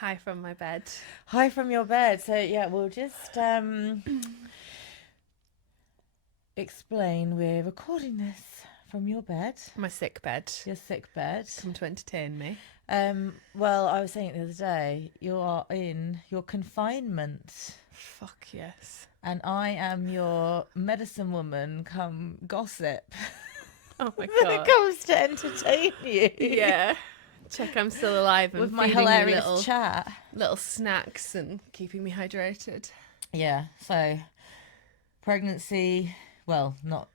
Hi from my bed. Hi from your bed. So yeah, we'll just explain. We're recording this from your bed, My sick bed. your sick bed. Come to entertain me. Well, I was saying it the other day, you are in your confinement, Fuck yes. and I am your medicine woman come gossip Oh my when it god. comes to entertain you. Yeah. Check I'm still alive and With my feeding me hilarious chat. little snacks and keeping me hydrated. Yeah, so pregnancy, well, not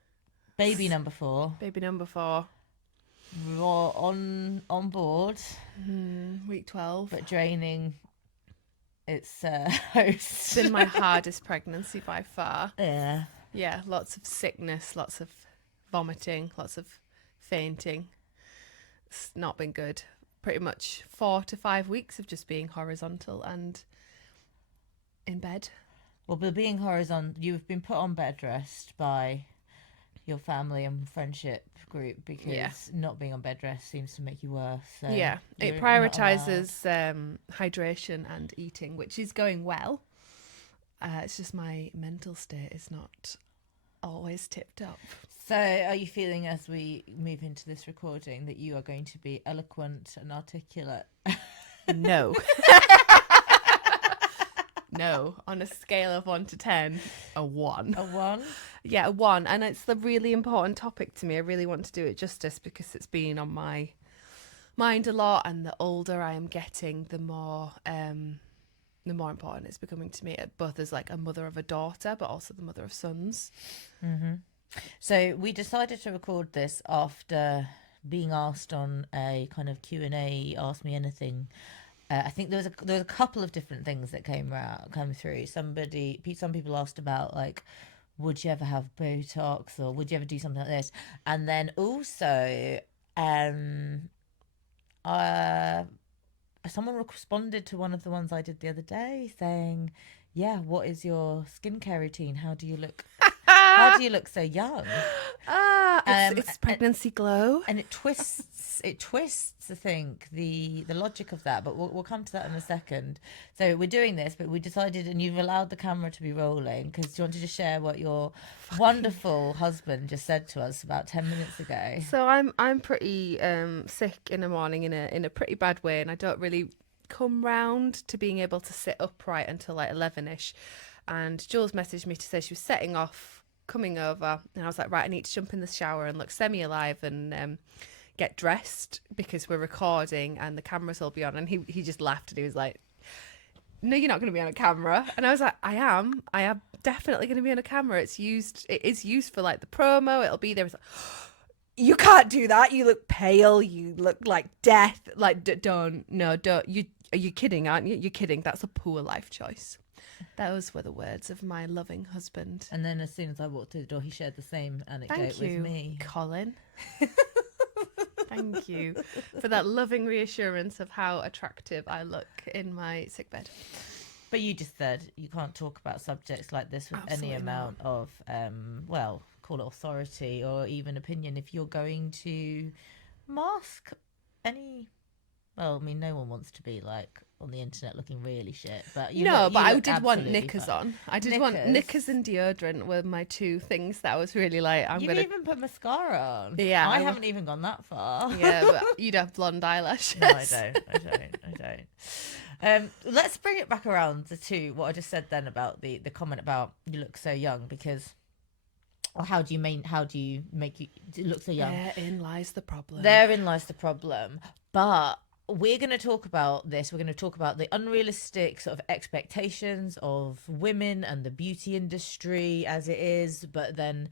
baby number 4. Baby number 4. We're on board, Week 12. but draining its It's host. been my hardest pregnancy by far. Yeah. Yeah, lots of sickness, lots of vomiting, lots of fainting. It's not been good. Pretty much 4 to 5 weeks of just being horizontal and in bed. Well, but being horizontal, you've been put on bed rest by your family and friendship group because not being on bed rest seems to make you worse. So Yeah, it prioritizes hydration and eating, which is going well. It's just my mental state is not always tipped up. So, are you feeling as we move into this recording that you are going to be eloquent and articulate? No. No, on a scale of 1 to 10, a 1. A 1? Yeah, a 1. And it's the really important topic to me. I really want to do it justice because it's been on my mind a lot. And the older I am getting, the more important it's becoming to me, both as like a mother of a daughter, but also the mother of sons. Mm-hmm. So we decided to record this after being asked on a kind of Q&A, Ask Me Anything. I think there was a couple of different things that came through. Some people asked about like, would you ever have Botox or would you ever do something like this? And then also, someone responded to one of the ones I did the other day saying, "Yeah, what is your skincare routine? How do you look? How do you look so young?" It's pregnancy glow. And it twists, I think, the logic of that, but we'll come to that in a second. So we're doing this, but we decided, and you've allowed the camera to be rolling, because you wanted to share what your wonderful husband just said to us about 10 minutes ago. So I'm pretty sick in the morning in a pretty bad way, and I don't really come round to being able to sit upright until like 11ish. And Jules messaged me to say she was setting off, coming over, and I was like, right, I need to jump in the shower and look semi-alive and get dressed because we're recording and the cameras will be on. And he just laughed and he was like, no, you're not going to be on a camera. And I was like, I am definitely going to be on a camera. It is used for like the promo. It'll be there. It's like, you can't do that. You look pale. You look like death. Like, don't. Are you kidding, aren't you? You're kidding. That's a poor life choice. Those were the words of my loving husband. And then as soon as I walked through the door, he shared the same anecdote Thank you, with me. Colin. Thank you for that loving reassurance of how attractive I look in my sickbed. But you just said you can't talk about subjects like this with Absolutely any amount of, call it authority or even opinion if you're going to mask any. Well, I mean, no one wants to be like on the internet looking really shit, but I did want absolutely knickers fine. on. I did want knickers and deodorant were my two things that I was really like, You've even put mascara on. Yeah, I haven't even gone that far. Yeah, but you'd have blonde eyelashes. No, I don't. Let's bring it back around to what I just said then about the comment about you look so young, because how do you make you look so young? Therein lies the problem. But we're going to talk about this. We're going to talk about the unrealistic sort of expectations of women and the beauty industry as it is, but then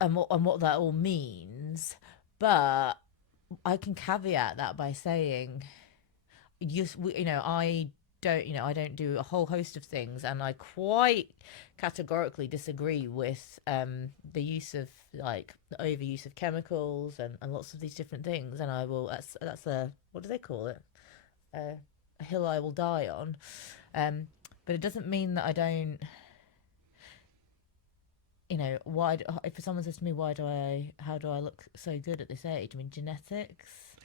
and what that all means. But I can caveat that by saying, I don't do a whole host of things, and I quite categorically disagree with the use of like the overuse of chemicals and lots of these different things. And I will that's a, what do they call it, a hill I will die on. But it doesn't mean that I don't. If someone says to me, how do I look so good at this age? I mean, genetics.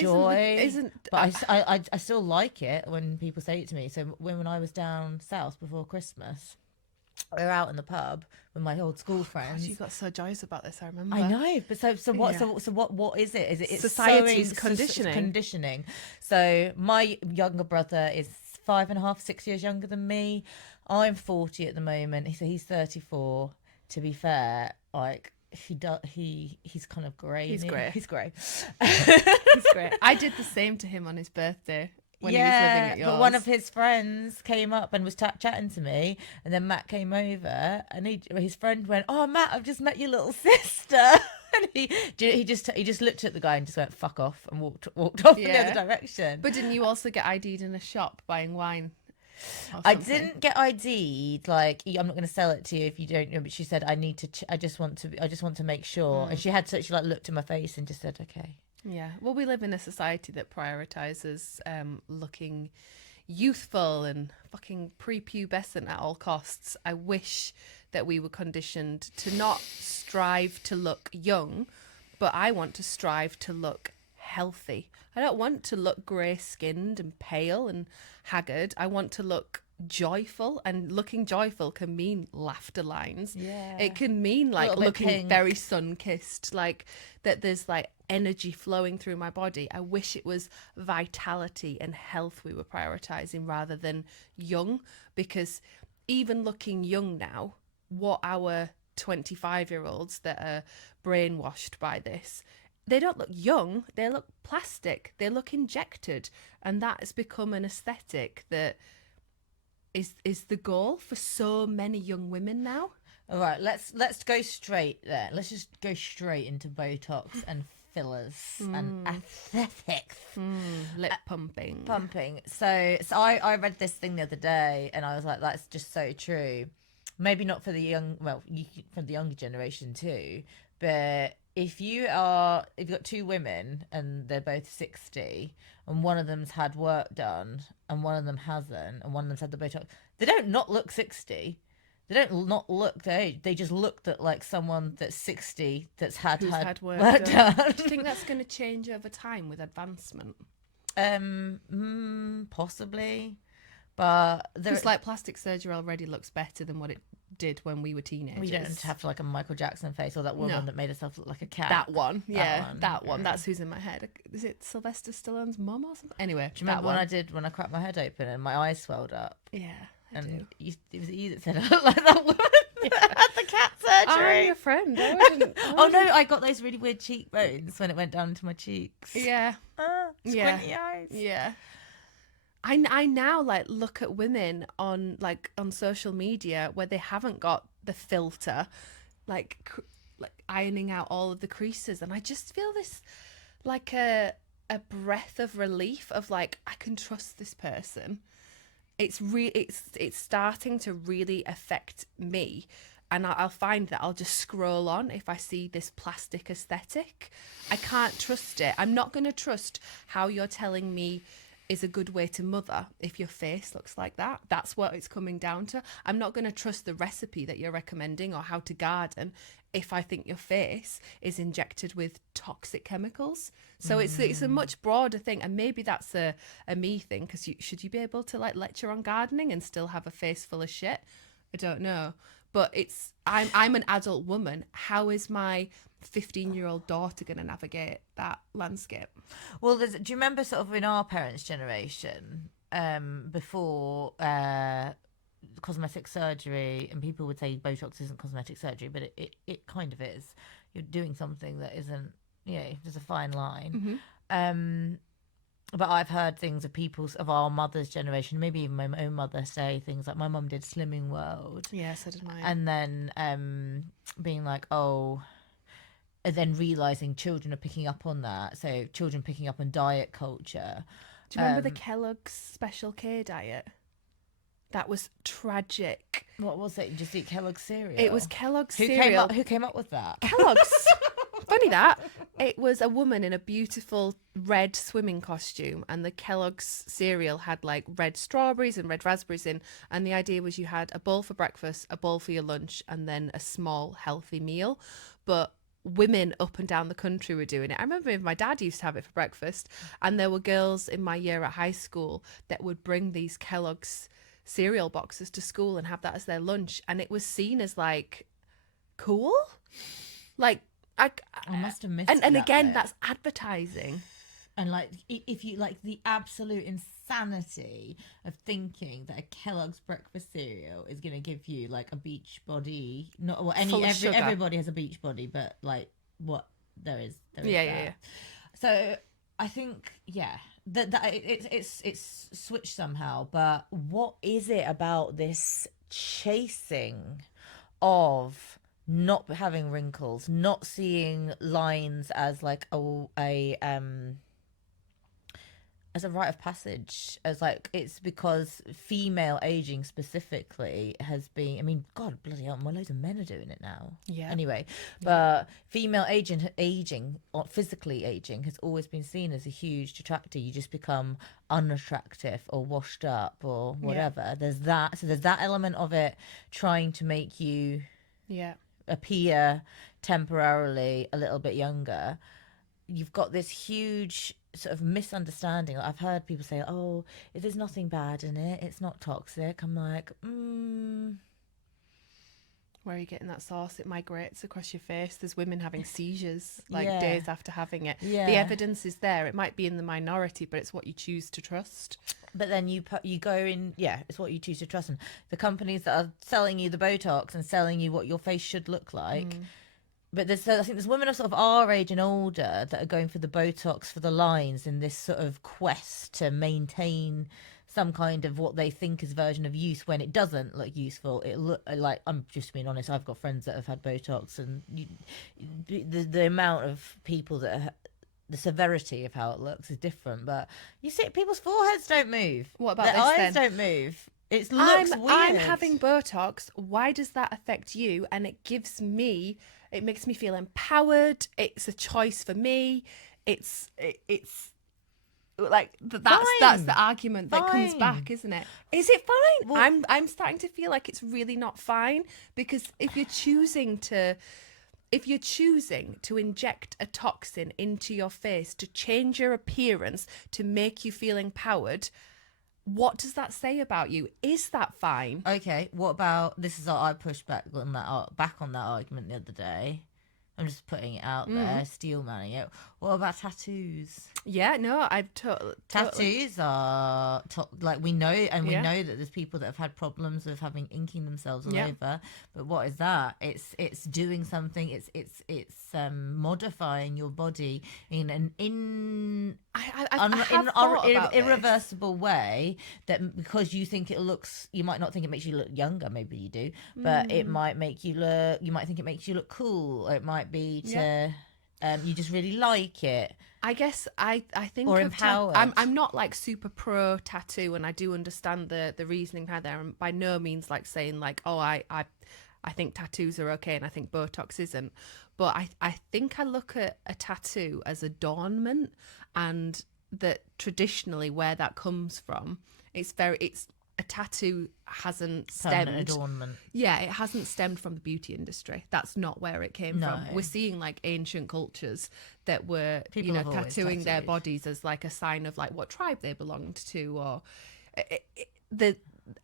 joy. Isn't But I still like it when people say it to me. So when I was down south before Christmas, we were out in the pub with my old school friends. God, you got so joyous about this. I remember. I know, but so what? Yeah. So what is it? Is it it's Society's sewing, conditioning. conditioning? So my younger brother is 5.5, 6 years younger than me. I'm 40 at the moment. So he's 34. To be fair, like he's kind of grey. He's grey. He's grey. He's great. I did the same to him on his birthday when he was living at yours. But one of his friends came up and was chatting to me, and then Matt came over, and his friend went, "Oh, Matt, I've just met your little sister." And he just looked at the guy and just went, "Fuck off," and walked off in the other direction. But didn't you also get ID'd in a shop buying wine? I didn't get ID'd. Like, I'm not going to sell it to you if you don't know. But she said, I need to. I just want to make sure. And she looked at my face and just said, "Okay." Yeah. Well, we live in a society that prioritizes looking youthful and fucking prepubescent at all costs. I wish that we were conditioned to not strive to look young, but I want to strive to look healthy. I don't want to look grey-skinned and pale and haggard. I want to look joyful, and looking joyful can mean laughter lines. Yeah. It can mean like looking pink. very sun-kissed, like that there's like energy flowing through my body. I wish it was vitality and health we were prioritizing rather than young, because even looking young now, what our 25-year-olds that are brainwashed by this, they don't look young, they look plastic, they look injected, and that has become an aesthetic that is the goal for so many young women now. All right, let's go straight there. Let's just go straight into Botox and fillers and aesthetics. Lip pumping. So I read this thing the other day, and I was like, that's just so true. Maybe not for the young, for the younger generation too, but if you've got two women and they're both 60, and one of them's had work done and one of them hasn't, and one of them's had the Botox, they don't not look 60. They don't not look their age. They just look that like someone that's 60 that's had work done. Do you think that's going to change over time with advancement? Possibly, but it's like plastic surgery already looks better than what it did when we were teenagers. We don't have like a Michael Jackson face, or that woman that made herself look like a cat. That one. That's who's in my head. Is it Sylvester Stallone's mum or something? Anyway, do you remember when I cracked my head open and my eyes swelled up? Yeah, I and do. It was you that said I look like that woman that had the cat surgery. I'm your friend. I didn't. Oh no, I got those really weird cheekbones when it went down to my cheeks. Yeah. Squinty eyes. Yeah. I now like look at women on social media where they haven't got the filter, like ironing out all of the creases, and I just feel this like a breath of relief of like, I can trust this person. It's starting to really affect me, and I'll find that I'll just scroll on if I see this plastic aesthetic. I can't trust it. I'm not going to trust how you're telling me is a good way to mother if your face looks like that. That's what it's coming down to. I'm not going to trust the recipe that you're recommending or how to garden if I think your face is injected with toxic chemicals. So it's a much broader thing, and maybe that's a me thing, because should you be able to like lecture on gardening and still have a face full of shit? I don't know, but I'm an adult woman. How is my 15-year-old daughter going to navigate that landscape? Well, do you remember sort of in our parents' generation, before cosmetic surgery, and people would say Botox isn't cosmetic surgery, but it kind of is. You're doing something that isn't, there's a fine line. Mm-hmm. But I've heard things of our mother's generation, maybe even my own mother, say things like, my mum did Slimming World. Yeah, so did mine. And then being like, oh, and then realising children are picking up on that. So children picking up on diet culture. Do you remember the Kellogg's Special K diet? That was tragic. What was it? Just eat Kellogg's cereal? It was Kellogg's cereal. Who came up with that? Kellogg's. Funny that. It was a woman in a beautiful red swimming costume, and the Kellogg's cereal had like red strawberries and red raspberries in, and the idea was you had a bowl for breakfast, a bowl for your lunch, and then a small healthy meal. But women up and down the country were doing it. I remember my dad used to have it for breakfast, and there were girls in my year at high school that would bring these Kellogg's cereal boxes to school and have that as their lunch, and it was seen as like cool. Like I must have missed and that again bit. that's advertising. And like, if you like the absolute insanity of thinking that a Kellogg's breakfast cereal is going to give you like a beach body, not well, everybody has a beach body, but like what there is Yeah. So I think that it's switched somehow. But what is it about this chasing of not having wrinkles, not seeing lines as like as a rite of passage, as like it's because female aging specifically has been, I mean, God bloody hell, loads of men are doing it now. Yeah. Anyway, but female aging or physically aging has always been seen as a huge detractor. You just become unattractive or washed up or whatever. Yeah. There's that element of it trying to make you appear temporarily a little bit younger. You've got this huge sort of misunderstanding. I've heard people say, oh, there's nothing bad in it, it's not toxic. I'm like, Where are you getting that sauce? It migrates across your face. There's women having seizures days after having it. The evidence is there. It might be in the minority, but it's what you choose to trust. But then you go in, it's what you choose to trust. And the companies that are selling you the Botox and selling you what your face should look like, but I think there's women of sort of our age and older that are going for the Botox for the lines in this sort of quest to maintain some kind of what they think is version of youth when it doesn't look useful. It look like, I'm just being honest, I've got friends that have had Botox, and the amount of people that the severity of how it looks is different. But you see, people's foreheads don't move. What about their this, eyes then? don't move. It looks weird. I'm having Botox. Why does that affect you? And it makes me feel empowered. It's a choice for me. It's like that's the argument that comes back, isn't it? Is it fine? Well, I'm starting to feel like it's really not fine, because if you're choosing to inject a toxin into your face to change your appearance, to make you feel empowered, what does that say about you? Is that fine? Okay, what about, this is what I pushed back on that argument the other day. I'm just putting it out there, steel manning it. What about tattoos? Yeah, no, I've totally. Tattoos are like, we know that there's people that have had problems with having inking themselves all over. But what is that? It's doing something. It's modifying your body in an irreversible way, that because you think it looks, you might not think it makes you look younger. Maybe you do, but it might make you look. You might think it makes you look cool, or it might be to you just really like it. I guess I think or empowered. I'm not like super pro tattoo, and I do understand the reasoning behind there. I'm by no means like saying like, oh, I think tattoos are okay and I think Botox isn't. But I think I look at a tattoo as adornment, and that traditionally where that comes from, it's a tattoo hasn't stemmed. Adornment. Yeah, it hasn't stemmed from the beauty industry. That's not where it came from. We're seeing like ancient cultures that were, people tattooing their bodies as like a sign of like what tribe they belonged to, or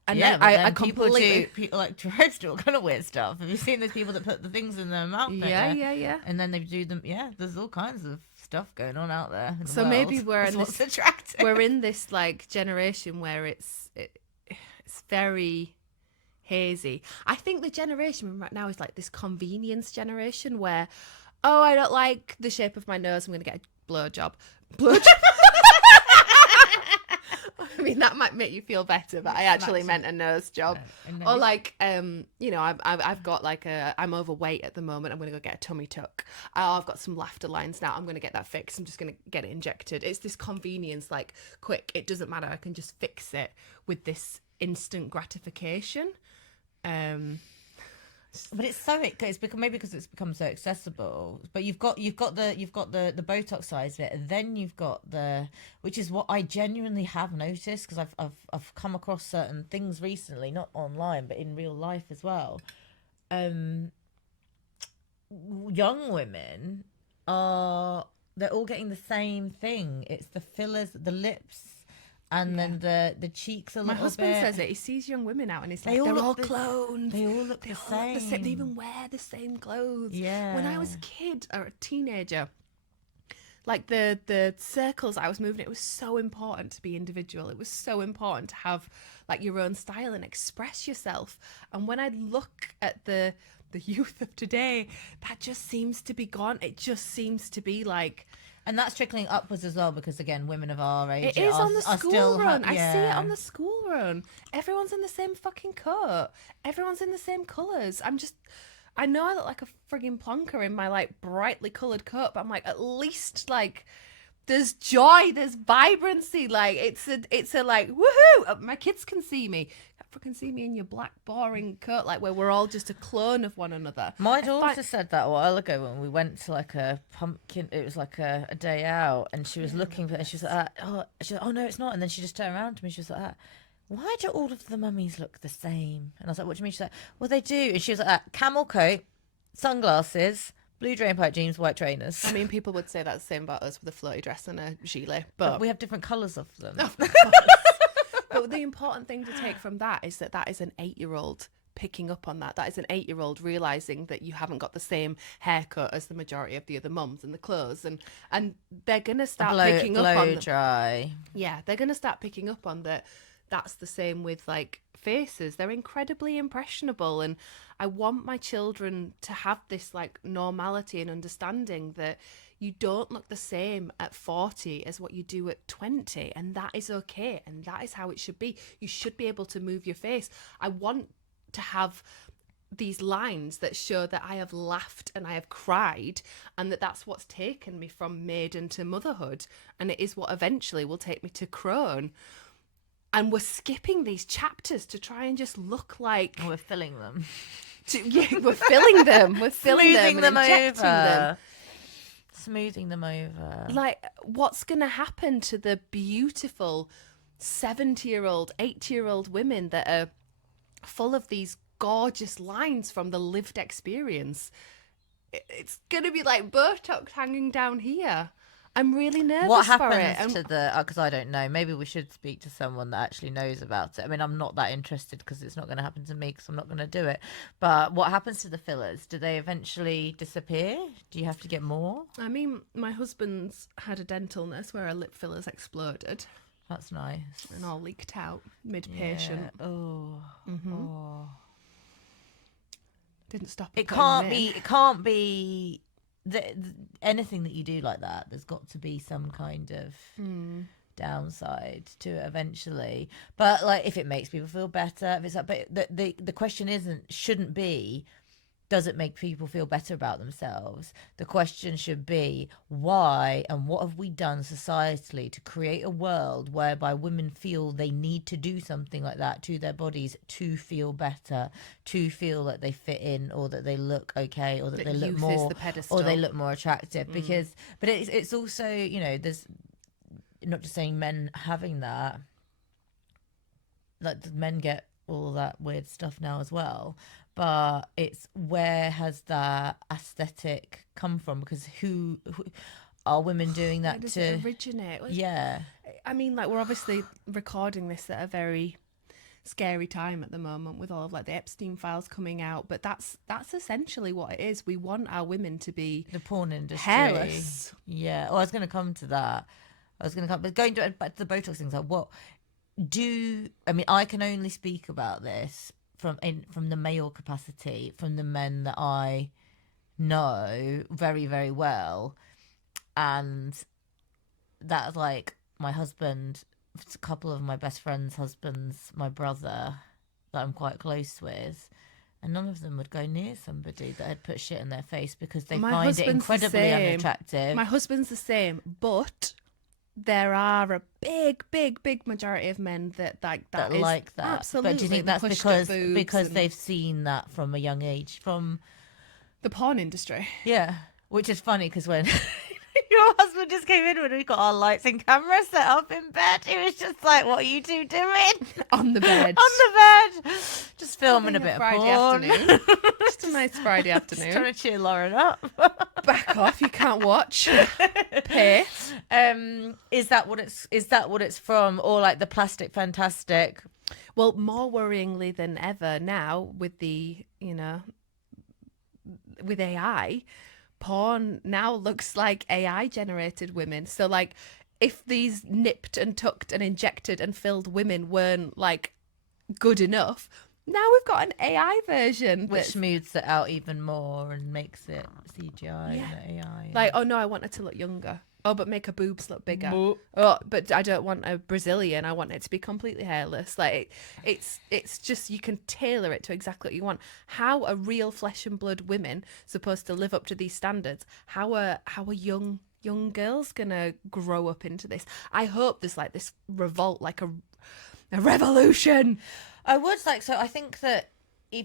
I completely... people like tribes do all kind of weird stuff. Have you seen those people that put the things in their mouth? Yeah. And then they do them. Yeah, there's all kinds of stuff going on out there. In the so world. Maybe we're we're in this like generation where it's very hazy. I think the generation right now is like this convenience generation where, oh, I don't like the shape of my nose, I'm going to get a blowjob. I mean, that might make you feel better, but I actually meant a nose job. Or like, I've got like I'm overweight at the moment, I'm going to go get a tummy tuck. Oh, I've got some laughter lines now, I'm going to get that fixed. I'm just going to get it injected. It's this convenience, like quick, it doesn't matter, I can just fix it with this instant gratification. But it's become, maybe because it's become so accessible. But you've got the Botox side of it, and then you've got which is what I genuinely have noticed, because I've come across certain things recently, not online but in real life as well. young women are, they're all getting the same thing. It's the fillers, the lips, and then the cheeks a My little husband bit. says it. He sees young women out and he's They like, all they're all look the- clones. They all look They the all look the same. They even wear the same clothes. Yeah. When I was a kid or a teenager, like the circles I was moving, it was so important to be individual. It was so important to have like your own style and express yourself. And when I look at the youth of today, that just seems to be gone. It just seems to be like, and that's trickling upwards as well, because again, women of our age it is on the are school still run. I see it on the school run. Everyone's in the same fucking coat. Everyone's in the same colours. I know I look like a frigging plonker in my like brightly coloured coat, but I'm like, at least like there's joy, there's vibrancy. Like it's a like woohoo! My kids can see me. Can't fucking see me in your black boring coat, like where we're all just a clone of one another. My daughter said that a while ago when we went to like a pumpkin. It was like a day out, and she was looking for it. And she was like, oh no, it's not. And then she just turned around to me. She was like, why do all of the mummies look the same? And I was like, what do you mean? She's like, well, they do. And she was like, camel coat, sunglasses, blue drainpipe jeans, white trainers. I mean, people would say that's the same about us with a floaty dress and a gilet, but we have different colours of them. But the important thing to take from that is that is an 8-year-old picking up on that. That is an 8-year-old realizing that you haven't got the same haircut as the majority of the other mums, and the clothes, and they're gonna start picking up on dry. Yeah, they're gonna start picking up on that. That's the same with like faces. They're incredibly impressionable, and I want my children to have this like normality and understanding that you don't look the same at 40 as what you do at 20, and that is okay, and that is how it should be. You should be able to move your face. I want to have these lines that show that I have laughed and I have cried, and that's what's taken me from maiden to motherhood, and it is what eventually will take me to crone. And we're skipping these chapters to try and just look like we're filling them. We're filling them. We're filling Smoothing them and injecting them. Smoothing them over. Like, what's going to happen to the beautiful 70-year-old, 80-year-old women that are full of these gorgeous lines from the lived experience? It's going to be like Botox hanging down here. I'm really nervous what for it. happens to the, because I don't know, maybe we should speak to someone that actually knows about it. I mean, I'm not that interested because it's not going to happen to me because I'm not going to do it. But what happens to the fillers? Do they eventually disappear? Do you have to get more? I mean, my husband's had a dental nurse where her lip fillers exploded. That's nice. And all leaked out mid-patient. Yeah. Oh. Didn't stop. It can't be anything that you do like that. There's got to be some kind of downside to it eventually. But like, if it makes people feel better, if it's like, but the question shouldn't be, does it make people feel better about themselves? The question should be, why and what have we done societally to create a world whereby women feel they need to do something like that to their bodies to feel better, to feel that they fit in, or that they look okay, or that they look more, or they look more attractive? Because, but it's also, you know, there's not just saying men having that, like men get all that weird stuff now as well. But it's, where has that aesthetic come from? Because who are women doing that? Where does it originate? Yeah. I mean, like, we're obviously recording this at a very scary time at the moment with all of like the Epstein files coming out, but that's essentially what it is. We want our women to be the porn industry hairless. Yeah. Well, I was going to come to that. But going back to the Botox things, like, I mean, I can only speak about this from the male capacity, from the men that I know very, very well, and that's like my husband, a couple of my best friends' husbands, my brother that I'm quite close with, and none of them would go near somebody that had put shit in their face because they find it incredibly unattractive. My husband's the same, but there are a big majority of men that like that Absolutely. But do you think that's because they've seen that from a young age, from the porn industry? Yeah, which is funny because when your husband just came in when we got our lights and cameras set up in bed, he was just like, "What are you two doing on the bed?" On the bed. Just filming a Having bit Friday of porn. afternoon. Just a nice Friday Just afternoon. trying to cheer Lauren up. Back off, you can't watch. Pay. Is that what it's from, or like the plastic fantastic? Well, more worryingly than ever now with the, with AI, porn now looks like AI generated women. So like if these nipped and tucked and injected and filled women weren't like good enough, now we've got an AI version Which that's smooths it out even more and makes it CGI Yeah. and AI. like, oh no, I want her to look younger. Oh, but make her boobs look bigger. Mo- Oh, but I don't want a Brazilian. I want it to be completely hairless. Like it's just you can tailor it to exactly what you want. How are real flesh and blood women supposed to live up to these standards? How are young girls gonna grow up into this? I hope there's like this revolt, like a revolution. I would like, so I think that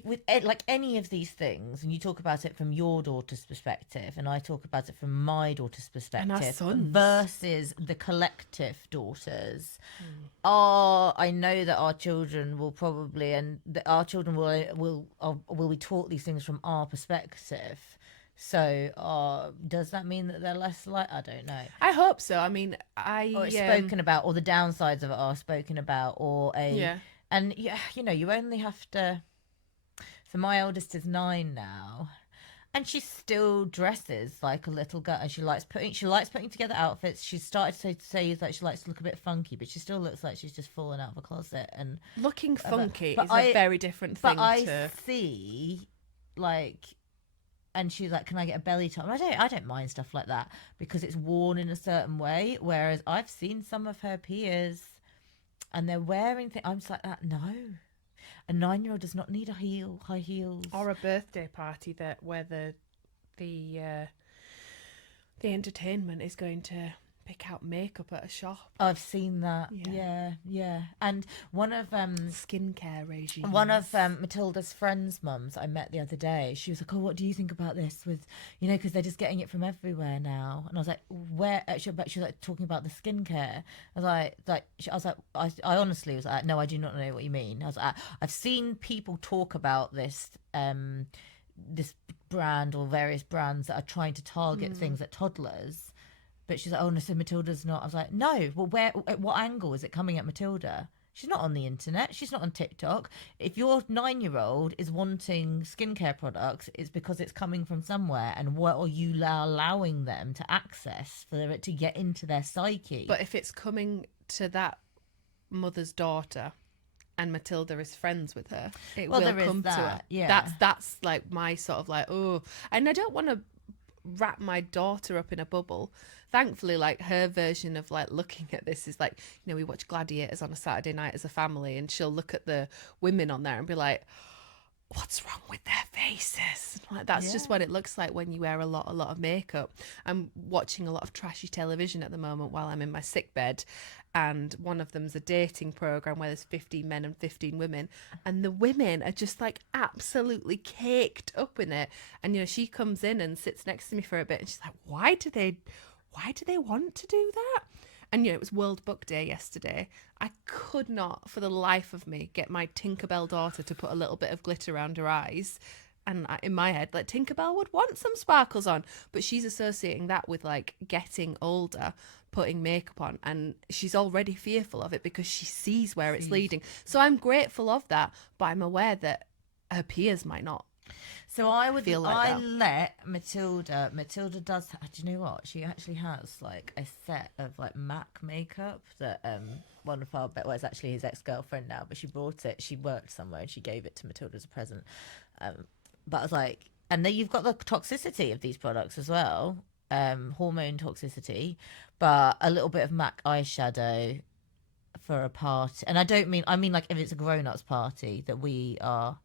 with like any of these things, and you talk about it from your daughter's perspective, and I talk about it from my daughter's perspective, sons. versus the collective daughters. I know that our children will probably, and that our children will be taught these things from our perspective. So, does that mean that they're less like? I don't know. I hope so. I mean, Or it's spoken about, or the downsides of it are spoken about, or and you only have to. So my oldest is 9 now, and she still dresses like a little girl, and she likes putting together outfits. She's started to say that she likes to look a bit funky, but she still looks like she's just fallen out of a closet. And looking funky but is a very different thing. But I see, like, and she's like, "Can I get a belly top?" And I don't mind stuff like that because it's worn in a certain way. Whereas I've seen some of her peers, and they're wearing things. I'm just like that. No. A 9-year-old does not need high heels, or a birthday party where the entertainment is going to pick out makeup at a shop. I've seen that. Yeah. And one of skincare regime. one of Matilda's friends' mums I met the other day, she was like, "Oh, what do you think about this? With because they're just getting it from everywhere now." And I was like, "Where?" She was like talking about the skincare. I honestly was like, "No, I do not know what you mean." I was like, "I've seen people talk about this this brand or various brands that are trying to target things at toddlers." But she's like, "Oh no, so Matilda's not." I was like, "No, well, at what angle is it coming at Matilda? She's not on the internet. She's not on TikTok. If your 9-year-old is wanting skincare products, it's because it's coming from somewhere, and what are you allowing them to access for it to get into their psyche?" But if it's coming to that mother's daughter, and Matilda is friends with her, it will come to her. Yeah, that's like my sort of like, oh, and I don't want to wrap my daughter up in a bubble. Thankfully, like her version of like looking at this is like, we watch Gladiators on a Saturday night as a family, and she'll look at the women on there and be like, what's wrong with their faces? Like that's just what it looks like when you wear a lot of makeup. I'm watching a lot of trashy television at the moment while I'm in my sick bed, and one of them's a dating program where there's 15 men and 15 women, and the women are just like absolutely caked up in it. And she comes in and sits next to me for a bit, and she's like, why do they want to do that? And it was World Book Day yesterday. I could not, for the life of me, get my Tinkerbell daughter to put a little bit of glitter around her eyes. And in my head, like, Tinkerbell would want some sparkles on. But she's associating that with, like, getting older, putting makeup on. And she's already fearful of it because she sees where it's leading. So I'm grateful of that. But I'm aware that her peers might not. So I would feel like that. let Matilda does, do you know what? She actually has like a set of like MAC makeup that one of our, well, it's actually his ex-girlfriend now, but she bought it. She worked somewhere and she gave it to Matilda as a present. But I was like, and then you've got the toxicity of these products as well, hormone toxicity, but a little bit of MAC eyeshadow for a party. And I mean like if it's a grown-ups party that we are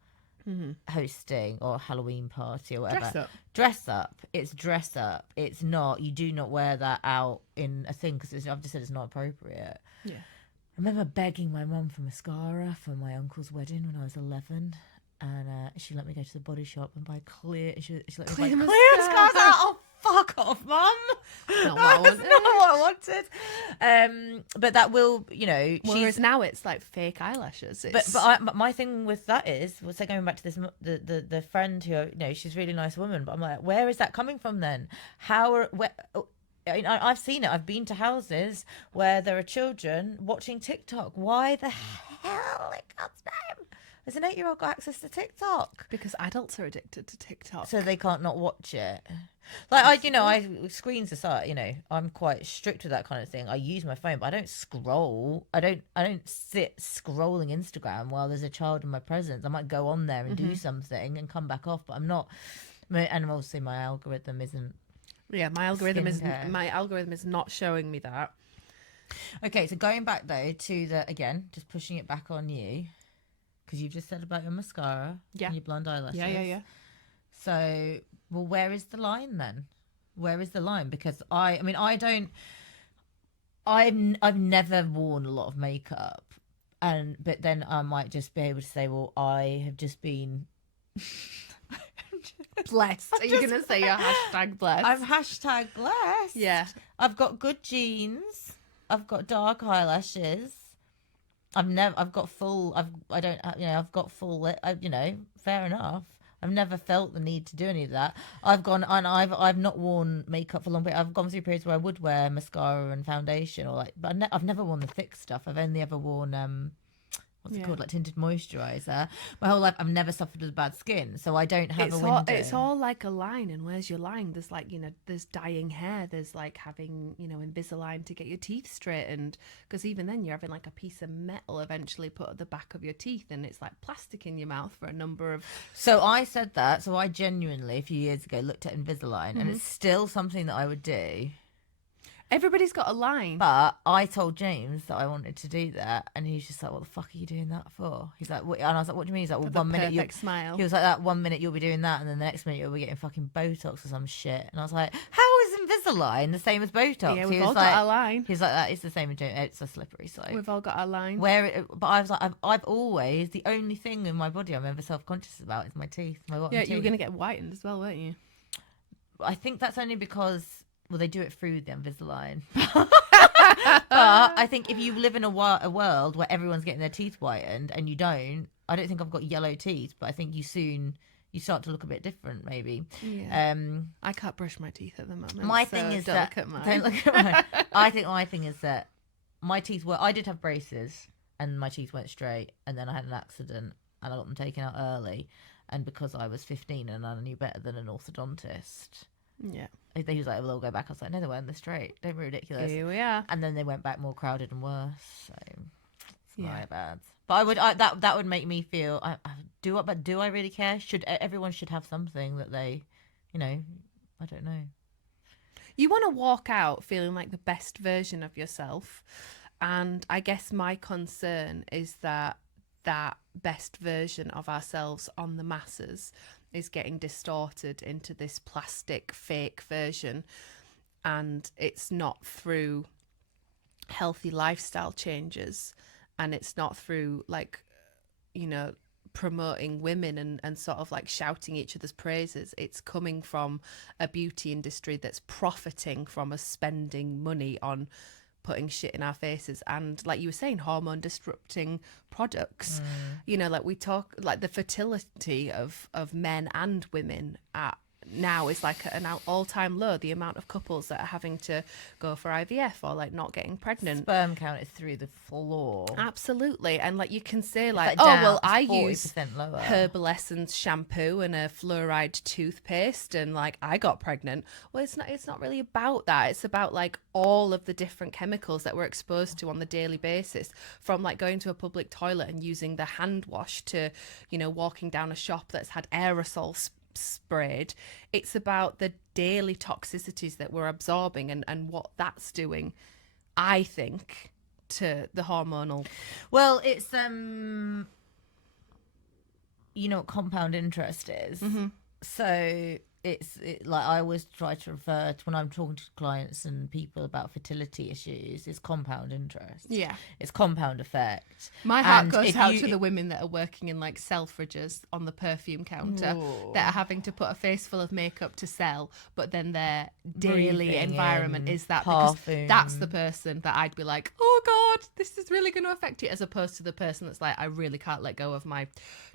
hosting, or a Halloween party or whatever. Dress up. It's dress up. It's not, you do not wear that out in a thing because I've just said it's not appropriate. Yeah. I remember begging my mum for mascara for my uncle's wedding when I was 11, and she let me go to the body shop and buy clear. She let me buy clear mascara. I was like, oh, fuck off, mum. Not what I That's wanted. not what I wanted. But that will, Whereas now it's like fake eyelashes. But my thing with that is, so going back to this, the friend who, she's a really nice woman, but I'm like, where is that coming from then? I've seen it. I've been to houses where there are children watching TikTok. Why the hell, in God's name, has an 8-year-old got access to TikTok? because adults are addicted to TikTok. So they can't not watch it. Like, I screens aside, I'm quite strict with that kind of thing. I use my phone, but I don't scroll. I don't sit scrolling Instagram while there's a child in my presence. I might go on there and do something and come back off, but I'm not. And obviously my algorithm isn't. Yeah, my algorithm is not showing me that. Okay, so going back though to again, just pushing it back on you, because you've just said about your mascara and your blonde eyelashes. Yeah. So, well, where is the line then? Where is the line? Because I've never worn a lot of makeup, but then I might just be able to say, well, I have just been blessed. Are you gonna say your hashtag blessed? I'm hashtag blessed. Yeah. I've got good genes. I've got dark eyelashes. I've got full. Fair enough. I've never felt the need to do any of that. I've not worn makeup for long, but I've gone through periods where I would wear mascara and foundation, but I've never worn the thick stuff. I've only ever worn what's it called, like tinted moisturizer. My whole life, I've never suffered with bad skin, so I don't have a window. It's all like a line, and where's your line? There's like, there's dyeing hair. There's like having, Invisalign to get your teeth straightened, because even then you're having like a piece of metal eventually put at the back of your teeth, and it's like plastic in your mouth for a number of. So I said that. So I genuinely, a few years ago, looked at Invisalign, and it's still something that I would do. Everybody's got a line. But I told James that I wanted to do that, and he's just like, "What the fuck are you doing that for?" He's like, what? And I was like, "What do you mean?" He's like, "Well, With 1 minute perfect smile. He was like, "That 1 minute you'll be doing that, and then the next minute you'll be getting fucking Botox or some shit." And I was like, "How is Invisalign the same as Botox?" Yeah, we've all got our line. He's like, "That is the same as James. It's a slippery slope." We've all got our line. But I was like, I've always, the only thing in my body I'm ever self-conscious about is my teeth, my bottom teeth. You were gonna get whitened as well, weren't you? I think that's only because, well, they do it through the Invisalign. But I think if you live in a world where everyone's getting their teeth whitened and you don't, I don't think I've got yellow teeth, but I think you start to look a bit different, maybe. Yeah. I can't brush my teeth at the moment. My thing is don't look at mine. Don't look at mine. I think my thing is that my teeth I did have braces and my teeth went straight, and then I had an accident and I got them taken out early, and because I was 15 and I knew better than an orthodontist. Yeah. He was like, "Well, they'll go back." I was like, "No, they weren't. They're straight. Don't be ridiculous." Here we are. And then they went back more crowded and worse. So it's my bad. But that would make me feel. But do I really care? Everyone should have something that they, I don't know. You want to walk out feeling like the best version of yourself, and I guess my concern is that best version of ourselves on the masses is getting distorted into this plastic fake version, and it's not through healthy lifestyle changes, and it's not through promoting women and sort of like shouting each other's praises. It's coming from a beauty industry that's profiting from us spending money on putting shit in our faces, and like you were saying, hormone disrupting products. Like we talk, like the fertility of men and women now is like at an all-time low. The amount of couples that are having to go for IVF or like not getting pregnant, sperm count is through the floor. Absolutely. And like you can say like, down, well, I use lower. Herbal Essence shampoo and a fluoride toothpaste and like I got pregnant. Well, it's not really about that. It's about like all of the different chemicals that we're exposed to on the daily basis, from like going to a public toilet and using the hand wash to, walking down a shop that's had aerosol sprayed. It's about the daily toxicities that we're absorbing and what that's doing, I think, to the hormonal. Well, it's what compound interest is. So like I always try to refer to when I'm talking to clients and people about fertility issues, it's compound interest. Yeah. It's compound effect. My heart And goes if out you- to the women that are working in like Selfridges on the perfume counter that are having to put a face full of makeup to sell, but then their daily Breathing environment in is that, because parfum. that's the person that I'd be like, oh God, this is really going to affect you, as opposed to the person that's like, I really can't let go of my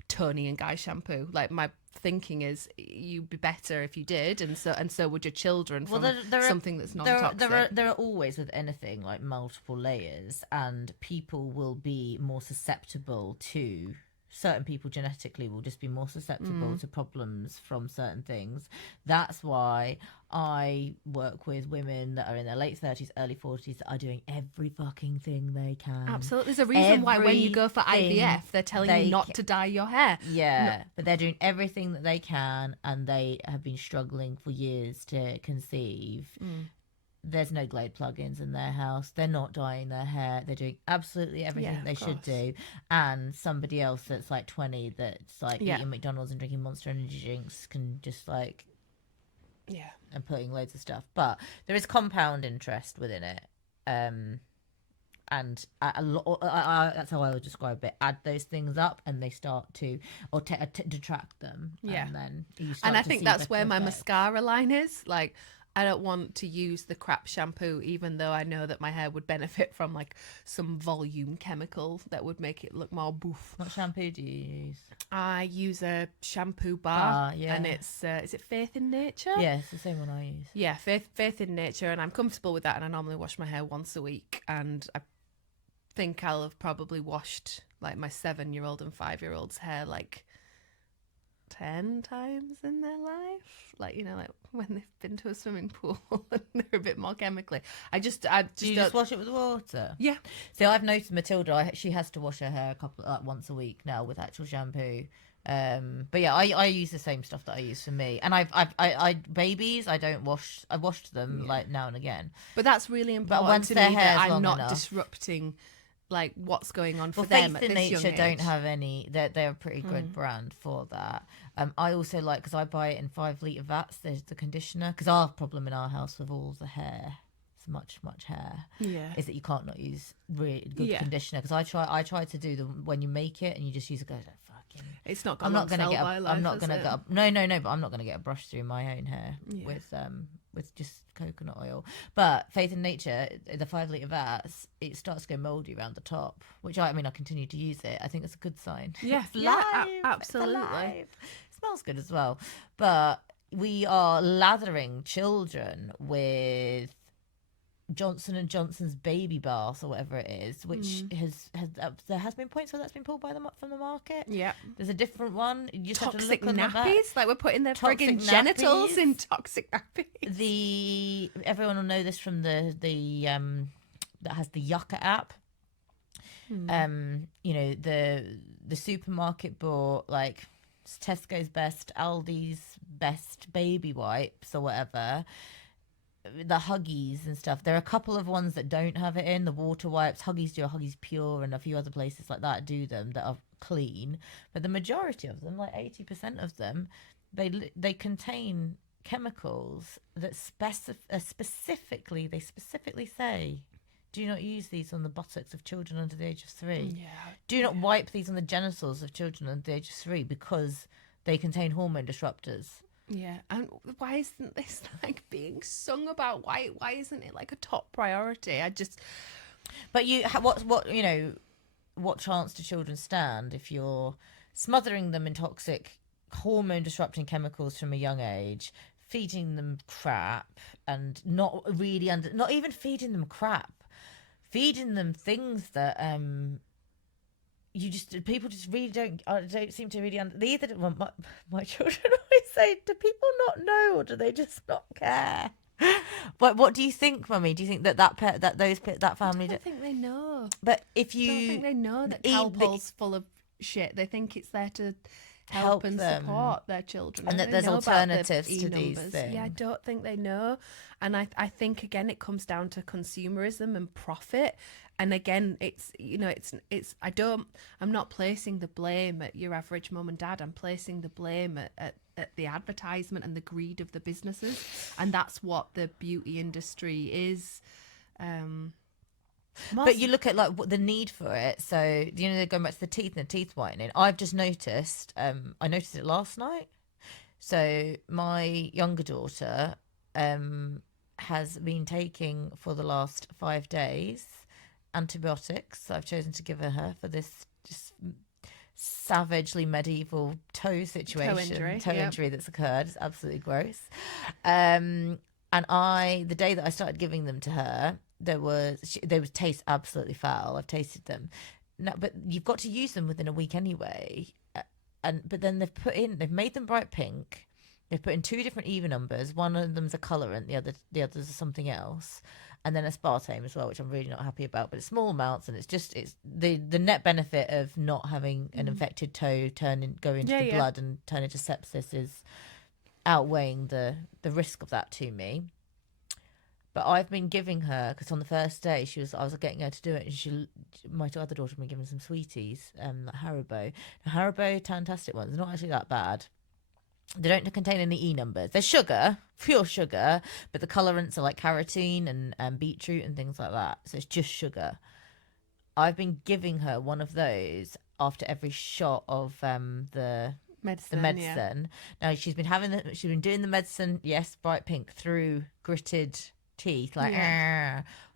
Tony and Guy shampoo. Like, my thinking is you'd be better if you did, and so would your children, from something that's non-toxic. There are always, with anything, like multiple layers, and people will be more susceptible to, certain people genetically will just be more susceptible to problems from certain things. That's why I work with women that are in their late 30s, early 40s, that are doing every fucking thing they can. Absolutely. There's a reason why when you go for IVF, they're telling you not to dye your hair. Yeah, but they're doing everything that they can, and they have been struggling for years to conceive. There's no Glade plugins in their house. They're not dyeing their hair. They're doing absolutely everything they should do. And somebody else that's like 20, that's like eating McDonald's and drinking Monster Energy drinks, can just like, and putting loads of stuff. But there is compound interest within it. And that's how I would describe it. Add those things up, and they start to, or detract them. And then you start And I to think see that's better where my effects. mascara line is. Like, I don't want to use the crap shampoo, even though I know that my hair would benefit from like some volume chemical that would make it look more boof. What shampoo do you use? I use a shampoo bar, and it's is it Faith in Nature? Yeah, it's the same one I use. Yeah, Faith in Nature, and I'm comfortable with that. And I normally wash my hair once a week, and I think I'll have probably washed like my 7-year-old and 5-year-old's hair like 10 times in their life, like, you know, like when they've been to a swimming pool and they're a bit more chemically. I just Do you just wash it with water? Yeah. So I've noticed Matilda, she has to wash her hair once a week now with actual shampoo. But yeah, I use the same stuff that I use for me, and I babies, I don't wash. I washed them like now and again. But that's really important once to their me, hair's that I'm long not enough. disrupting like what's going on for Well, them Faith at in this Nature young don't age. have any. They're a pretty good brand for that. I also like, because I buy it in 5-litre vats. There's the conditioner, because our problem in our house with all the hair, it's much hair, is that you can't not use really good conditioner. Because I try to do the, when you make it and you just use it, go fucking. It's not. I'm not gonna get. I'm not gonna get. get. No. But I'm not gonna get a brush through my own hair with just coconut oil. But Faith in Nature, the 5-litre vats, it starts to go mouldy around the top, which I continue to use it. I think it's a good sign. Yeah, It's live. absolutely. It's alive. It smells good as well. But we are lathering children with Johnson and Johnson's baby bath or whatever it is, which there has been points where that's been pulled from the market. Yeah. There's a different one. You just Toxic have to look on nappies, like we're putting their Toxic friggin' genitals nappies. in toxic nappies. Everyone will know this from the that has the Yucca app. You know, the supermarket bought like Tesco's best, Aldi's best baby wipes or whatever, the Huggies and stuff. There are a couple of ones that don't have it in, the water wipes. Huggies do a Huggies Pure, and a few other places like that do them, that are clean. But the majority of them, like 80% of them, they contain chemicals that specifically say, do not use these on the buttocks of children under the age of 3. Yeah. Do not wipe these on the genitals of children under the age of 3, because they contain hormone disruptors. Yeah, and why isn't this like being sung about? Why isn't it like a top priority? But what chance do children stand if you're smothering them in toxic hormone disrupting chemicals from a young age, feeding them crap, and not even feeding them crap, feeding them things that people just really don't seem to really my children always say, do people not know, or do they just not care? But what do you think, Mummy? Do you think that family? I don't think they know. But if you don't think they know that Calpol's full of shit. They think it's there to help and them, support their children, and that there's alternatives to these things. Yeah, I don't think they know, and I think again it comes down to consumerism and profit. And again, I'm not placing the blame at your average mum and dad. I'm placing the blame at at the advertisement and the greed of the businesses, and that's what the beauty industry is. But you look at like what the need for it. So they're going back to the teeth and the teeth whitening. I've just noticed. I noticed it last night. So my younger daughter has been taking for the last 5 days antibiotics. I've chosen to give her for this just savagely medieval toe situation, toe injury that's occurred. It's absolutely gross. And the day that I started giving them to her, they would taste absolutely foul. I've tasted them. No, but you've got to use them within a week anyway. But then they've made them bright pink. They've put in 2 different even numbers. One of them's a colorant, the others are something else, and then aspartame as well, which I'm really not happy about. But it's small amounts, and it's the net benefit of not having an infected toe go into the blood and turn into sepsis is outweighing the risk of that to me. But I've been giving her, because on the first day I was getting her to do it, and my other daughter had been giving some sweeties, like Haribo. Now, Haribo Fantastic ones, not actually that bad. They don't contain any E numbers. They're sugar, pure sugar, but the colorants are like carotene and beetroot and things like that. So it's just sugar. I've been giving her one of those after every shot of the medicine. Now she's been doing the medicine, yes, bright pink, through gritted teeth, like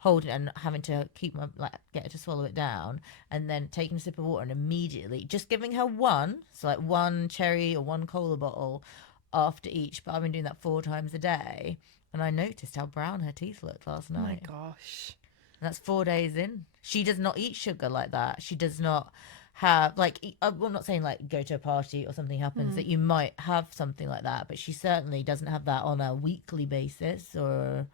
holding and having to get her to swallow it down, and then taking a sip of water and immediately just giving her one cherry or one cola bottle after each. But I've been doing that 4 times a day, and I noticed how brown her teeth looked last night. Oh my gosh. And that's 4 days in. She does not eat sugar like that. She does not have I'm not saying like go to a party or something happens that you might have something like that, but she certainly doesn't have that on a weekly basis or